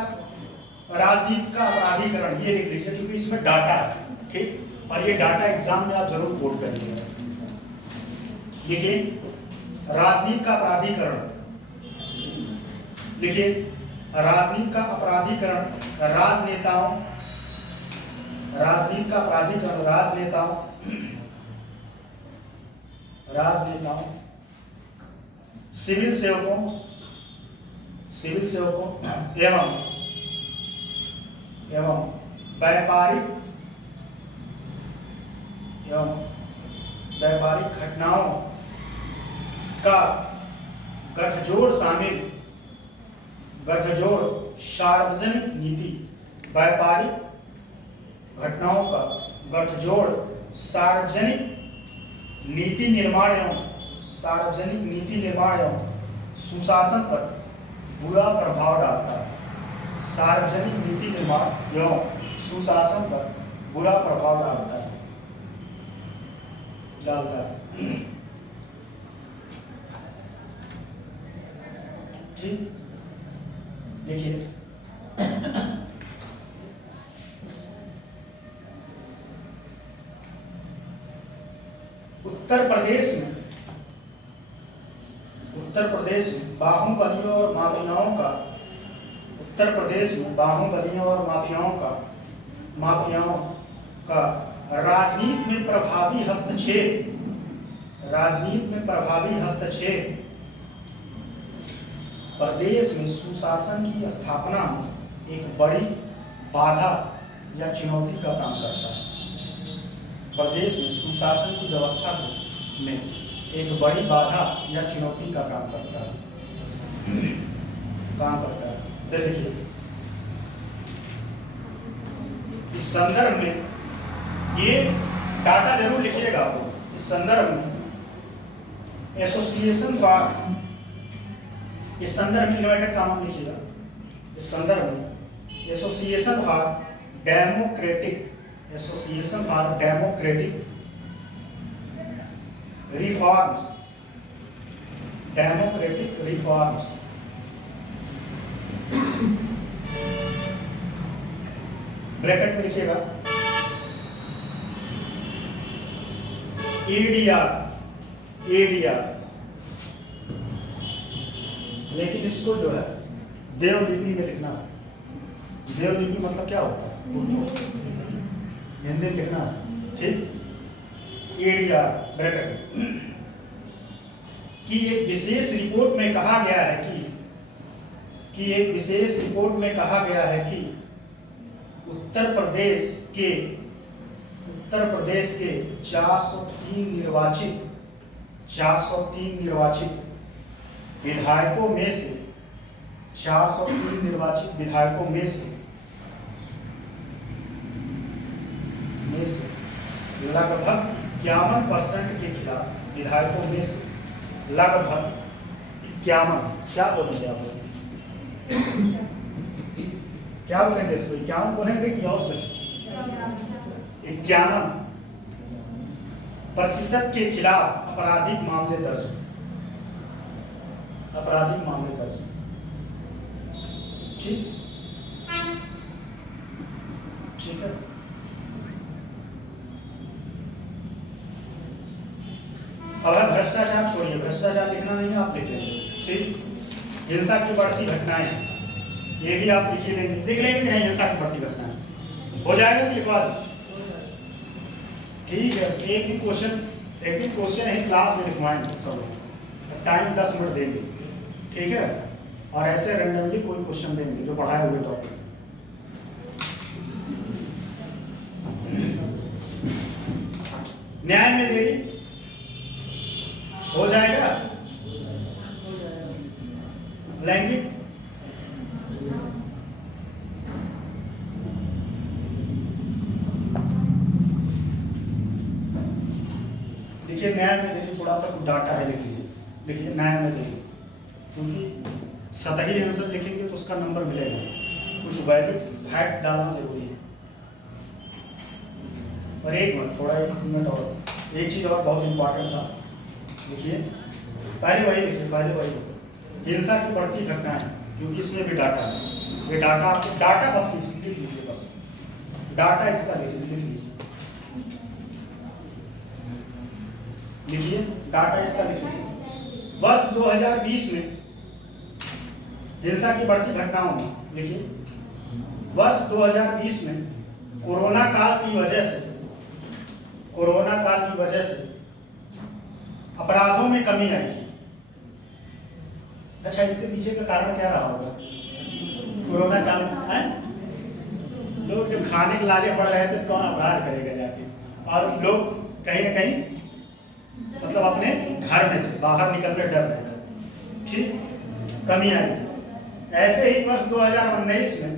राजनीति का अपराधीकरण, ये लिख लीजिए क्योंकि इसमें डाटा है, ठीक। और ये डाटा एग्जाम में आप जरूर कोट करेंगे। लिखिए, राजनीति का अपराधीकरण, लिखिए, राजनीति का अपराधीकरण राजनेताओं, राजनीति का अपराधीकरण राजनेताओं, सिविल सेवकों एवं व्यापारिक घटनाओं का गठजोड़ सार्वजनिक नीति, व्यापारिक घटनाओं का गठजोड़ सार्वजनिक नीति निर्माण एवं सुशासन पर बुरा प्रभाव डालता है। सार्वजनिक नीति निर्माण एवं सुशासन पर बुरा प्रभाव डालता है। ठीक, देखिए, उत्तर प्रदेश में बाहुबलियों और माफियाओं का राजनीति में प्रभावी हस्तक्षेप प्रदेश में सुशासन की स्थापना में एक बड़ी बाधा या चुनौती का काम करता है। प्रदेश में सुशासन की व्यवस्था में एक बड़ी बाधा या चुनौती का काम करता है। देखिए, इस संदर्भ में ये डाटा जरूर लिखिएगा आपको। इस संदर्भ में यूनाइटेड का नाम लिखिएगा। इस संदर्भ में association for democratic reforms bracket में लिखिएगा एडीआर, लेकिन इसको जो है देवलिपि में लिखना है। देवलिपि मतलब क्या होता है? हिंदी में लिखना है, ठीक। एडीआर ब्रैकेट की एक विशेष रिपोर्ट में कहा गया है कि उत्तर प्रदेश के 403 निर्वाचित विधायकों में से 403 निर्वाचित विधायकों में से लगभग 51% के खिलाफ, विधायकों में से लगभग 51, क्या बोलेंगे आप लोग? क्या बोलेंगे इसको? 51 बोलेंगे कि और कुछ? 51% के खिलाफ आपराधिक मामले दर्ज। ठीक है। अगर भ्रष्टाचार छोड़िए, भ्रष्टाचार लिखना नहीं है, आप लिख लेंगे, ठीक। हिंसा की बढ़ती घटनाएं, ये भी आप लिख लेंगे कि नहीं? हिंसा की बढ़ती घटनाएं हो जाएगा कि लिखवा दें? ठीक है। एक भी क्वेश्चन है क्लास में लिखवाएंगे सब, टाइम 10 मिनट देंगे, ठीक है। और ऐसे रैंडमली कोई क्वेश्चन देंगे जो पढ़ाए हुए टॉपिक। न्याय में देरी हो जाएगा। लैंगिक सतही आंसर लिखेंगे तो उसका नंबर मिलेगा, कुछ वैल्यू फैक्ट डालना जरूरी है। और एक मिनट, थोड़ा 1 मिनट और, एक चीज़ और बहुत इम्पोर्टेंट था, लिखिए पहले वही लिखिए, पहले वही लिखिए, हिंसा की बढ़ती घटनाएं, क्योंकि इसमें भी डाटा है, ये डाटा आपको डाटा बस लिख लीजिए, बस डाटा इसका लिख लीजिए, लिखिए डाटा इसका लिखिए। वर्ष 2020 में हिंसा की बढ़ती घटनाओं में, लिखिए वर्ष 2020 में कोरोना काल की वजह से अपराधों में कमी आई थी। अच्छा, इसके पीछे का कारण क्या रहा होगा? कोरोना काल है, लोग जब खाने के लाले पड़ रहे थे कौन अपराध करेगा जाके, और लोग कहीं ना कहीं मतलब अपने घर में थे, बाहर निकलकर डर रहे थे, ठीक, कमी आई थी। ऐसे ही वर्ष 2019 में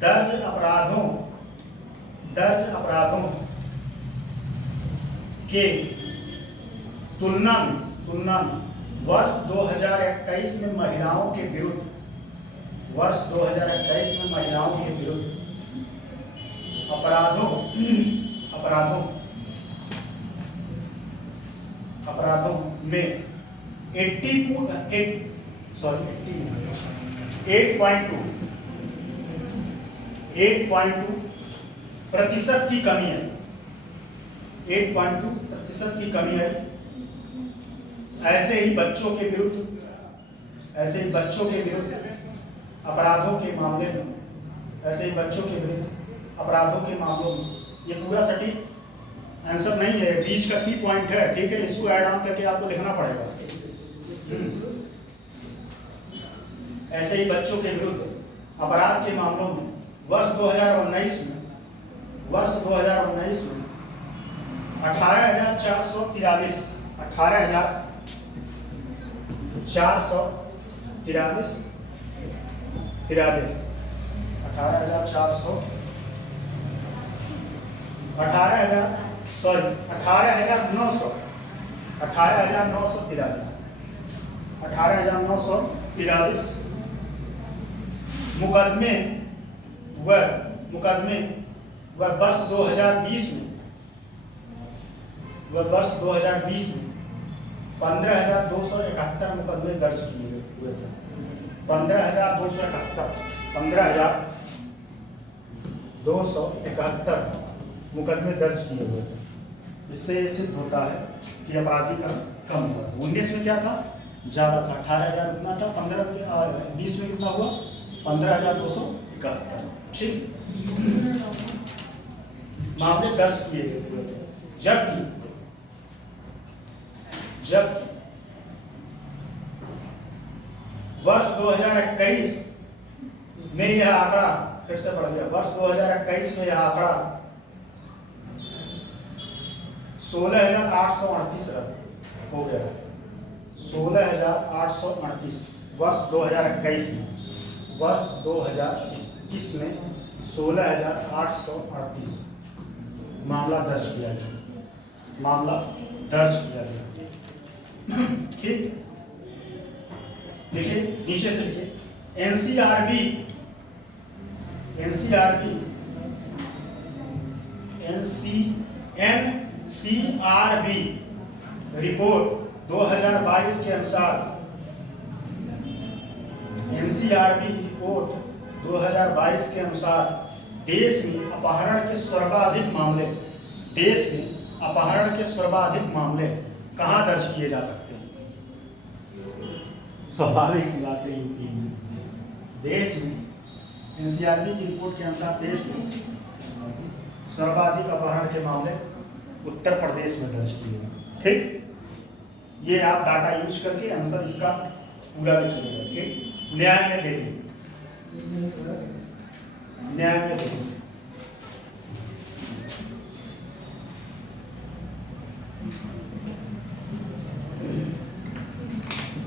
दर्ज अपराधों के तुलना में वर्ष 2021 में महिलाओं के विरुद्ध अपराधों में 8.2 प्रतिशत की कमी है, 8.2 प्रतिशत की कमी है। ऐसे ही बच्चों के विरुद्ध अपराधों के मामले में, ये पूरा सटीक आंसर नहीं है, बीच का की पॉइंट है, ठीक है, इसको ऐड ऑन करके आपको लिखना पड़ेगा। ऐसे ही बच्चों के विरुद्ध अपराध के मामलों में वर्ष 2019 में 18,443 मुकदमे वर्ष 2020 में 15,271 मुकदमे दर्ज किए हुए थे। 15,271 मुकदमे दर्ज किए हुए थे। इससे सिद्ध होता है कि अपराधी का कम हुआ। 19 में क्या था? ज़्यादा था, 18,000 इतना था, 20 में कितना हुआ? 15,271। ठीक, मामले दर्ज किए हुए थे। जबकि वर्ष 2021 में यह आंकड़ा फिर से बढ़ गया। वर्ष 2021 में यह आंकड़ा 16,838 हो गया। 16,838 वर्ष 2021 में 16,838 मामला दर्ज किया गया। ठीक, देखिए नीचे से लिखिए, एनसीआरबी रिपोर्ट 2022 के अनुसार, एनसीआरबी रिपोर्ट 2022 के अनुसार देश में अपहरण के सर्वाधिक मामले कहाँ दर्ज किए जा सकते हैं? स्वाभाविक सी बात है, यूपी में। देश में एनसीआरबी की रिपोर्ट के अनुसार देश में सर्वाधिक अपहरण के मामले उत्तर प्रदेश में दर्ज किए गए। ठीक, ये आप डाटा यूज करके आंसर इसका पूरा लिखिएगा। ठीक, न्याय में देखिए,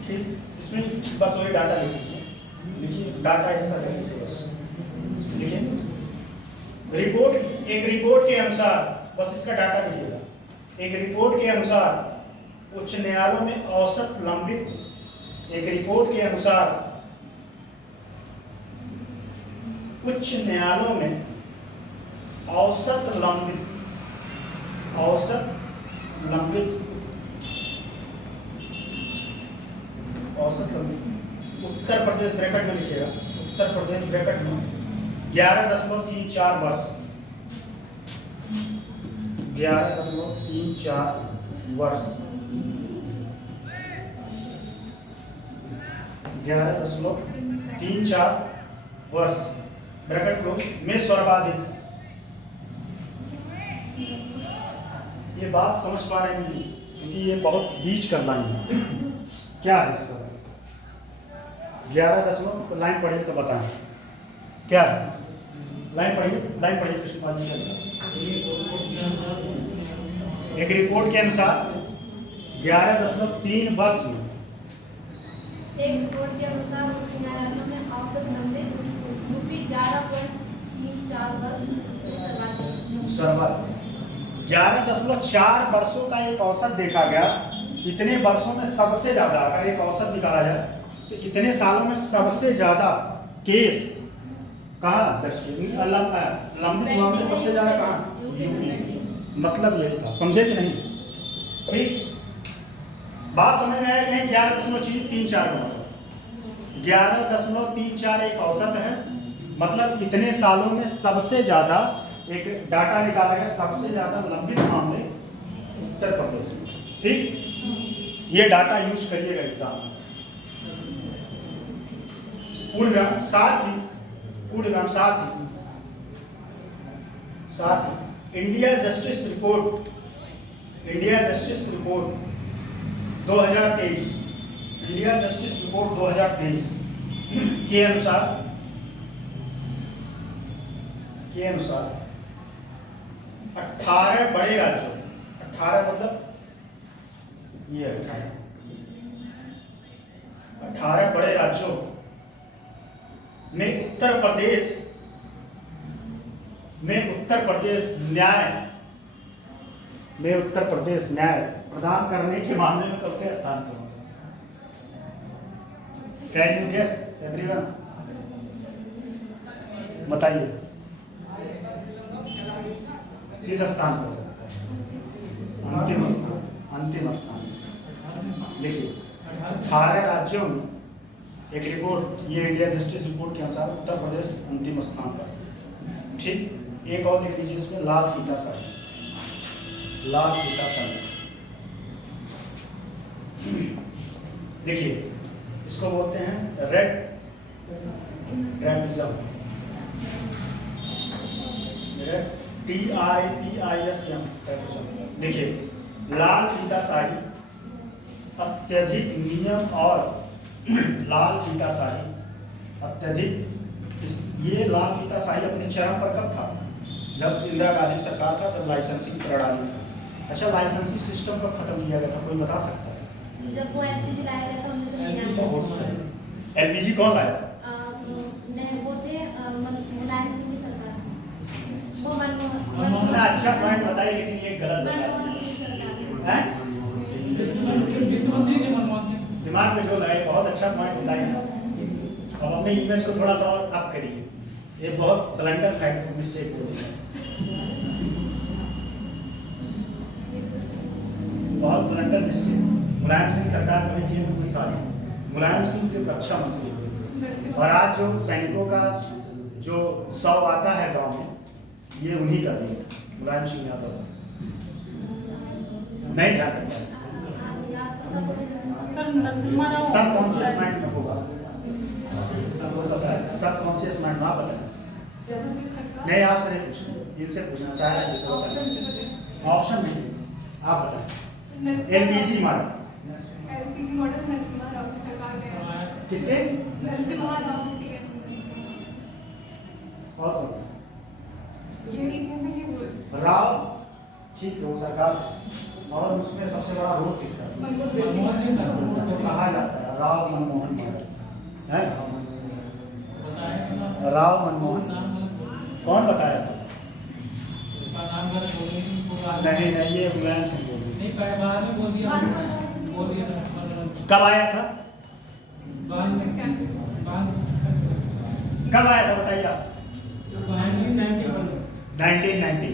ठीक, इसमें बस वही डाटा लिखिए, डाटा इसका लिख लीजिए बस। लिखिए एक रिपोर्ट के अनुसार, बस इसका डाटा लिखिएगा। एक रिपोर्ट के अनुसार उच्च न्यायालयों में औसत लंबित एक रिपोर्ट के अनुसार उच्च न्यायालयों में औसत लंबित उत्तर प्रदेश ब्रैकेट में लिखिएगा, उत्तर प्रदेश ब्रैकेट में 11.34 वर्ष 11.34 वर्ष 11.34 वर्ष ब्रैकेट क्लोज में सर्वाधिक। ये बात समझ पा रहे हैं क्योंकि ये बहुत बीच का लाइन है। क्या है इसका 11 लाइन पढ़िए तो बताएं क्या है। लाइन पढ़िए कृष्णपाल जी। एक रिपोर्ट के अनुसार 11.3 वर्ष में एक रिपोर्ट के अनुसार उच्च न्यायालयों में औसत लंबित यूपी 11.34 वर्ष सर्वाधिक 11.4 वर्षों का एक औसत देखा गया। इतने वर्षों में सबसे ज्यादा, अगर एक औसत निकाला जाए तो इतने सालों में सबसे ज्यादा केस कहाँ लंबित मामले सबसे ज्यादा कहाँ यूपी। मतलब यही था, समझे कि नहीं? ठीक, बात समझ में आया कि नहीं? 11.34 का मतलब 11.34 एक औसत है, मतलब इतने सालों में सबसे ज्यादा एक डाटा निकाला गया, सबसे ज्यादा लंबित मामले उत्तर प्रदेश में। ठीक, ये डाटा यूज करिएगा एग्जाम में। पूर्णविराम साथ ही इंडिया जस्टिस रिपोर्ट 2023 के अनुसार 18 बड़े राज्यों, 18 मतलब ये 18 बड़े राज्यों में उत्तर प्रदेश न्याय प्रदान करने के मामले में चौथे स्थान पर। Can you guess everyone? बताइए किस स्थान पर? अंतिम स्थान। देखिए 18 राज्यों में एक रिपोर्ट, ये इंडिया जस्टिस रिपोर्ट के अनुसार उत्तर प्रदेश अंतिम स्थान पर। ठीक, एक और लिख लीजिए इसमें, लाल फीता साड़ी। देखिए इसको बोलते हैं रेड ट्रैपिज्म, TRAPISM। देखिए लाल फीता साड़ी अत्यधिक नियम और लाल फीता शाही ये लाल फीता शाही अपने चरम पर कब था? जब इंदिरा गांधी सरकार था, तब लाइसेंसिंग प्रणाली था। अच्छा, लाइसेंसिंग सिस्टम कब खत्म किया गया था, कोई बता सकता है? जब वो एलपीजी लाया गया था 1999। बहुत सही। एलपीजी कौन लाया था? वो थे मुलायम सिंह की सरकार। वो अच्छा पॉइंट बताइए, लेकिन ये गलत बताया। दिमाग में जो लगे, बहुत अच्छा पॉइंट बताइए। अब अपने इमेज को थोड़ा सा और अप करिए। ये बहुत ब्लंडर फैक्ट मिस्टेक हो रही है, बहुत ब्लंडर मिस्टेक। मुलायम सिंह सरकार में किए कोई था नहीं। मुलायम सिंह सिर्फ रक्षा मंत्री हुए, और आज जो सैनिकों का जो 100 आता है गांव में, ये उन्हीं का भी है, मुलायम सिंह यादव। नहीं ध्यान रखता है, सबकॉन्शियस माइंड में होगा, सबकॉन्शियस माइंड में। आप बताएं। नहीं, आपसे नहीं पूछना, इनसे पूछना। सारा ऑप्शन नहीं, आप बताएं। एलपीजी मॉडल किसके? और कौन? राव, ठीक है, वो सरकार। और उसमें सबसे बड़ा रोल किसका? उसको कहा जाता है राव मनमोहन मॉडल है। राव मनमोहन कौन बताया था? नहीं, ये मुलायम सिंह बोल। कब आया था? कब आया था बताइए आप? 1990।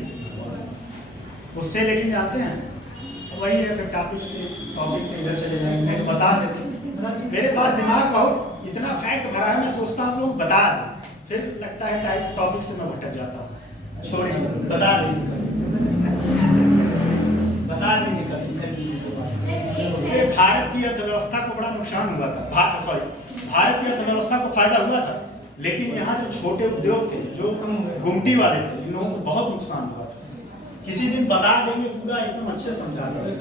उससे लेकिन जानते हैं वही है, फिर टॉपिक से इधर चले जाएंगे। मैं बता देते, मेरे पास दिमाग बहुत इतना फैक्ट भरा है, मैं सोचता हूँ लोग बता दें, फिर लगता है टाइप टॉपिक से मैं भटक जाता हूँ। छोड़िए, बता देंगे कभी उससे भारत की अर्थव्यवस्था को बड़ा नुकसान हुआ था। भारत की अर्थव्यवस्था को फायदा हुआ था, लेकिन यहाँ जो छोटे उद्योग थे, जो गुमटी वाले थे, इन लोगों को बहुत नुकसान हुआ था। किसी दिन बता देंगे पूरा एकदम अच्छे समझा देंगे।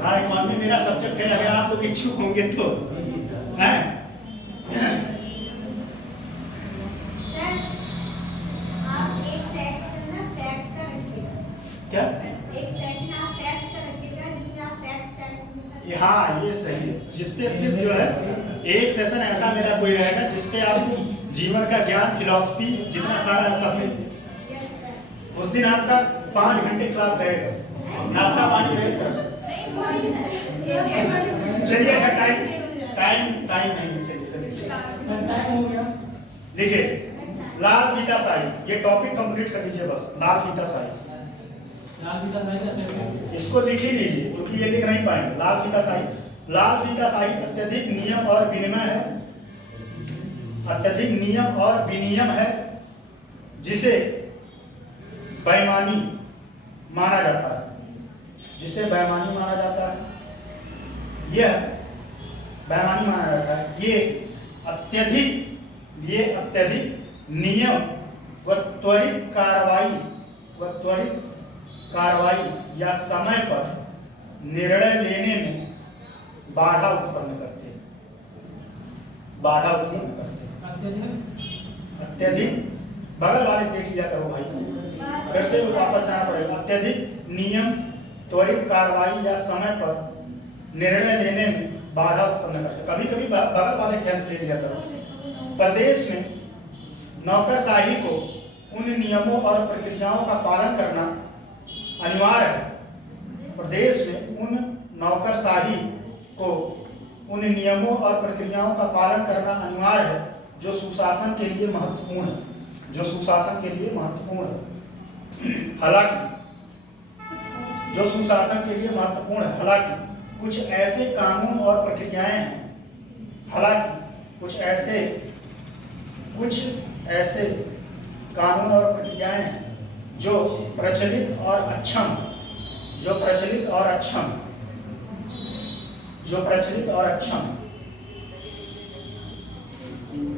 हाँ, इकोनॉमी मेरा सब्जेक्ट है, अगर आप लोग इच्छुक होंगे तो है। आप एक सेक्शन ना फैक्ट का रखिएगा। क्या? एक सेक्शन आप फैक्ट का रखिएगा जिसमें आप फैक्ट हाँ, ये सही है। जिसपे सिर्फ जो है एक सेशन ऐसा मेरा कोई रहेगा जिसपे आप जीवन का ज्ञान, फिलॉसफी जितना सारा सब है। उस दिन आपका 5 घंटे क्लास रहेगा, नाश्ता पानी रहेगा। चलिए अच्छा, टाइम नहीं, चलिए देखिए, लाल फीता शाही, ये टॉपिक कंप्लीट कर लीजिए बस। लाल फीता शाही इसको लिख ही लीजिए, क्योंकि ये लिख नहीं पाएंगे। लाल फीता शाही अत्यधिक नियम और विनिमय है, अत्यधिक नियम और विनियम है, जिसे बेईमानी माना जाता है, जिसे बेईमानी माना जाता है। यह बेईमानी माना जाता है। ये अत्यधिक नियम व त्वरित कार्रवाई या समय पर निर्णय लेने में बाधा उत्पन्न करते हैं। अत्यधिक बगल वाले देख लिया करो भाई, फिर से वापस आना पड़ेगा। अत्यधिक नियम, त्वरित कार्रवाई या समय पर निर्णय लेने में बाधा उत्पन्न करते। कभी कभी बगल वाले ख्याल ले लिया करो। प्रदेश में नौकरशाही को उन नियमों और प्रक्रियाओं का पालन करना अनिवार्य है। प्रदेश में उन नौकरशाही को उन नियमों और प्रक्रियाओं का पालन करना अनिवार्य है जो सुशासन के लिए महत्वपूर्ण है। हालांकि कुछ ऐसे कानून और प्रक्रियाएं हैं जो प्रचलित और अक्षम,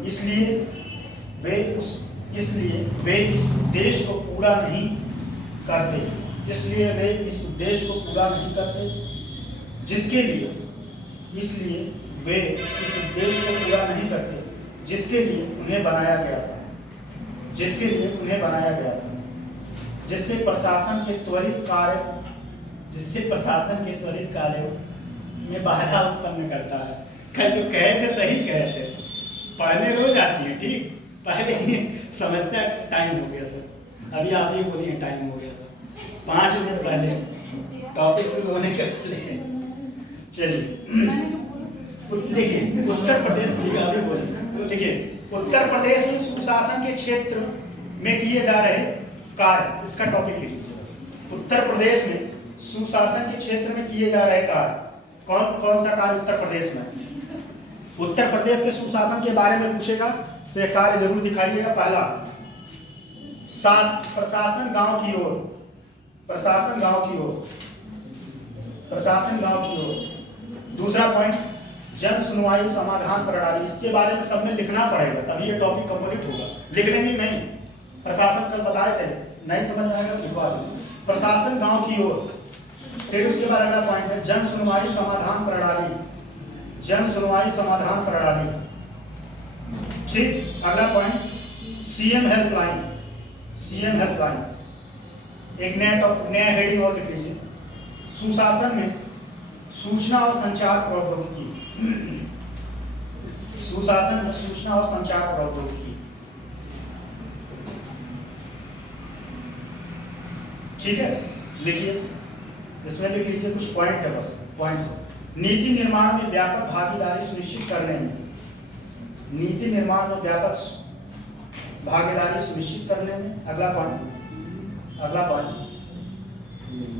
इसलिए वे इस उद्देश्य को पूरा नहीं करते, जिसके लिए उन्हें बनाया गया था, जिससे प्रशासन के त्वरित कार्य में बाधा उत्पन्न करता है। कल जो कहे थे सही कहे थे, पढ़ने रोज आती है, ठीक। पहले ये समस्या टाइम हो गया सर, अभी आप ये बोलिए टाइम हो गया था 5 मिनट पहले टॉपिक शुरू होने के पहले। चलिए देखिए, उत्तर प्रदेश देखिए, उत्तर प्रदेश में सुशासन के क्षेत्र में किए जा रहे कार्य, इसका टॉपिक लिख लीजिए। उत्तर प्रदेश में सुशासन के क्षेत्र में किए जा रहे कार्य, कौन सा कार्य उत्तर प्रदेश में? उत्तर प्रदेश के सुशासन के बारे में पूछेगा तो ये कार्य जरूर दिखाइएगा। पहला, प्रशासन गांव की ओर। दूसरा पॉइंट, जन सुनवाई समाधान प्रणाली। इसके बारे में सब में लिखना पड़ेगा, तभी ये टॉपिक कंप्लीट होगा। लिखने में नहीं, प्रशासन कल बताए थे, नहीं समझ में आएगा तो लिखवा दीजिए। प्रशासन गांव की ओर। फिर उसके बाद अगला पॉइंट है जन सुनवाई समाधान प्रणाली। ठीक, अगला पॉइंट सीएम हेल्पलाइन। एक नया हेडिंग और लिख लीजिए। सुशासन में सूचना और संचार प्रौद्योगिकी। ठीक है, लिखिए, इसमें लिख लीजिए कुछ पॉइंट है, बस पॉइंट। नीति निर्माण में व्यापक भागीदारी सुनिश्चित करने में, नीति निर्माण में व्यापक भागीदारी सुनिश्चित करने में। अगला पॉइंट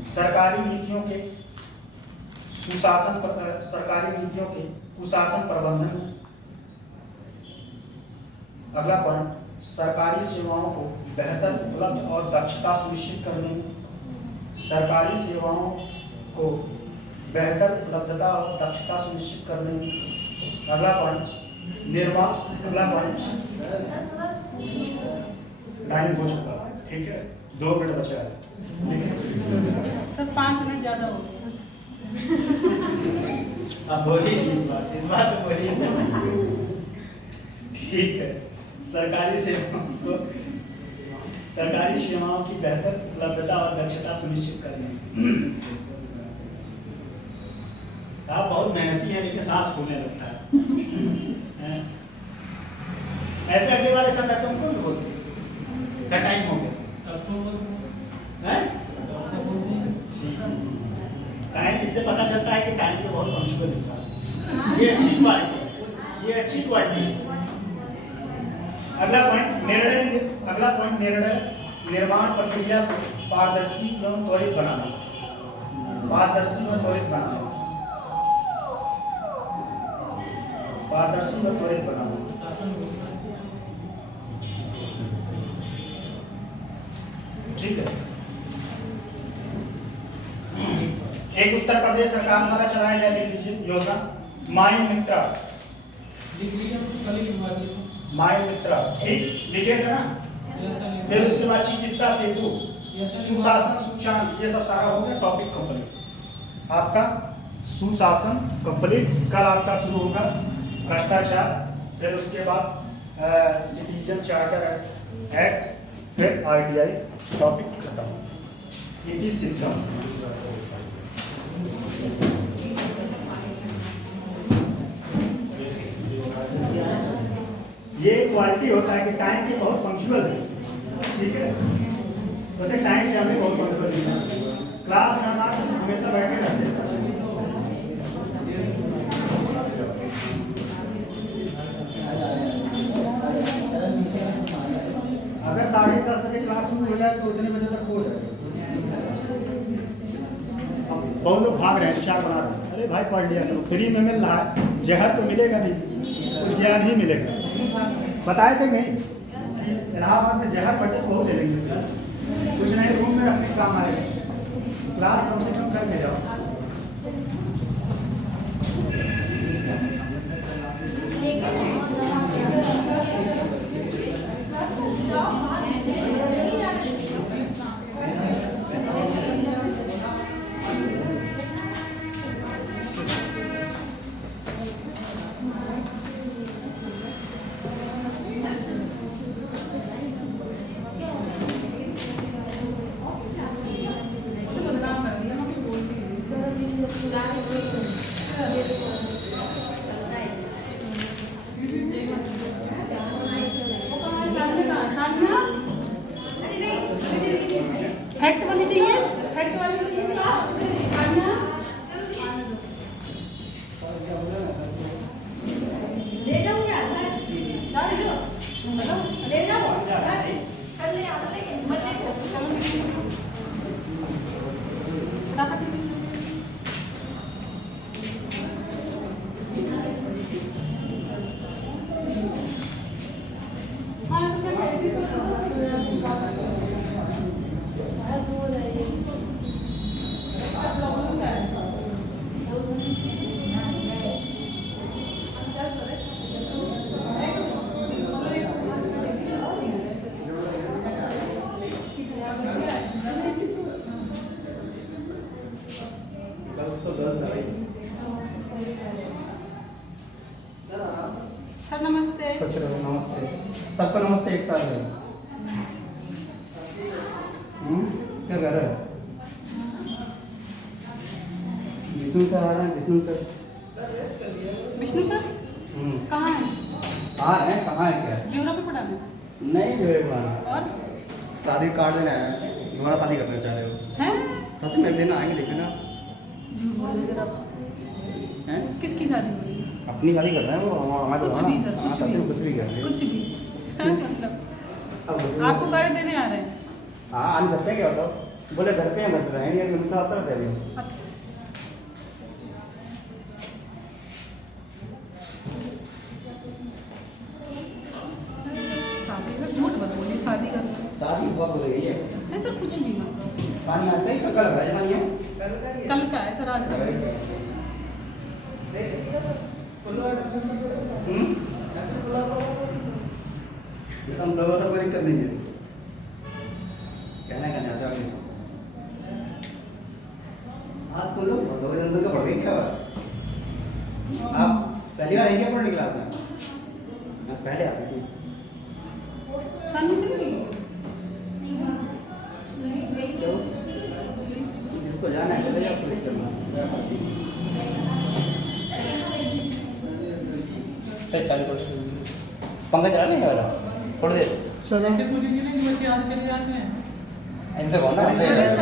सरकारी नीतियों के कुशासन प्रबंधन में। अगला पॉइंट सरकारी सेवाओं को बेहतर उपलब्ध और दक्षता सुनिश्चित करने में, सरकारी सेवाओं को बेहतर उपलब्धता और दक्षता सुनिश्चित करने में। अगला पॉइंट टाइम हो चुका, ठीक है, 2 मिनट बचा है। सर 5 मिनट ज़्यादा हो गया। अब बोलिए इस बात तो बोलिए। ठीक है, सरकारी सेवाओं की बेहतर उपलब्धता और दक्षता सुनिश्चित करने। आप बहुत मेहनती हैं लेकिन सांस फूलने लगता है। ऐसे अगले वाले समय तुमको भी बोलते सर टाइम हो गया। टाइम इससे पता चलता है कि टाइम के बहुत पंक्चुअल इंसान। ये अच्छी क्वालिटी है। अगला पॉइंट निर्माण प्रक्रिया को पारदर्शी एवं त्वरित बनाना। ठीक है। एक उत्तर प्रदेश सरकार द्वारा चलाया गया, लिख लीजिए, योजना माई मित्रा। माई मित्रा, ठीक लिखिएगा ना। फिर उसके बाद चिकित्सा सेतु, सुशासन, सूचना, ये सब सारा हो गया। टॉपिक कंप्लीट आपका, सुशासन कंप्लीट। कल आपका शुरू होगा भ्रष्टाचार, फिर उसके बाद सिटीजन चार्टर एक्ट, फिर RTI। टॉपिक खत्म। It is system. ये क्वालिटी होता है कि टाइम के बहुत पंक्चुअल है, ठीक है। वैसे टाइम के हमें बहुत पंक्चुअल है। क्लास में हमारे हमेशा बैठे रहते हैं। अगर 10:30 बजे क्लास शुरू हो जाए तो उतने बजे तक हो जाए। बहुत लोग भाग रहे हैं, विचार बना रहे हैं, अरे भाई पढ़ लिया करो, फ्री में मिल रहा है, जहर तो मिलेगा नहीं, कुछ ज्ञान ही मिलेगा। बताए थे नहीं कि इलाहाबाद में जहर पढ़ते बहुत दे देंगे, कुछ नहीं, रूम में रखने काम आएगा। क्लास कम से कम करके जाओ। फैक्ट वाली चाहिए, फैक्ट वाली चाहिए। ले जाओ क्या? ले जाओ। कल ले आओ, लेकिन बच्चे को सर नमस्ते। नमस्ते सबको, नमस्ते एक साथ है। क्या कर रहा है? विष्णु सर आ रहे हैं। विष्णु सर कहाँ है? आ रहे हैं। कहाँ है? क्या ज्योग्राफी पढ़ाने? नहीं जो है पढ़ाना, और शादी कार्ड देना है। तुम्हारा शादी करना चाह रहे हो? हैं? सच में देना, आएंगे देखना। हैं किसकी शादी हो रही है? अपनी शादी कर रहे हैं वो हमारे कुछ भी सर, कुछ भी। कुछ भी कर रहे हैं कुछ भी मतलब अब आपको कार्ड देने आ रहे हैं? हाँ आ नहीं सकते क्या बताओ बोले घर पे हैं घर पे रहेंगे कि मुझसे आता रहते हैं अच्छा शादी का झूठ मत बोलिए, शादी का शादी बहुत हो रही है नहीं सर, कुछ भी मतलब पानी आज नहीं तो कल है पानी है कल का ही है। कल का है सर, आज का नहीं। देख लिया सर, खुला ढक्कन तो पड़ेगा। ढक्कन खुला होगा तो हम लोगों को कोई दिक्कत नहीं है कहना चाहते हो हाँ तो लोग दो जन का पढ़ गए क्या बात आप पहली बार आएंगे पढ़ने क्लास में मैं पहले आती थी सर नहीं चल रही क्यों जिसको जाना है चले जाओ कोई चलना चल पंखा चला नहीं वाला थोड़ी देर ऐसे पूछेंगे नहीं कि बच्चे आज चले जाते हैं इनसे कौन सा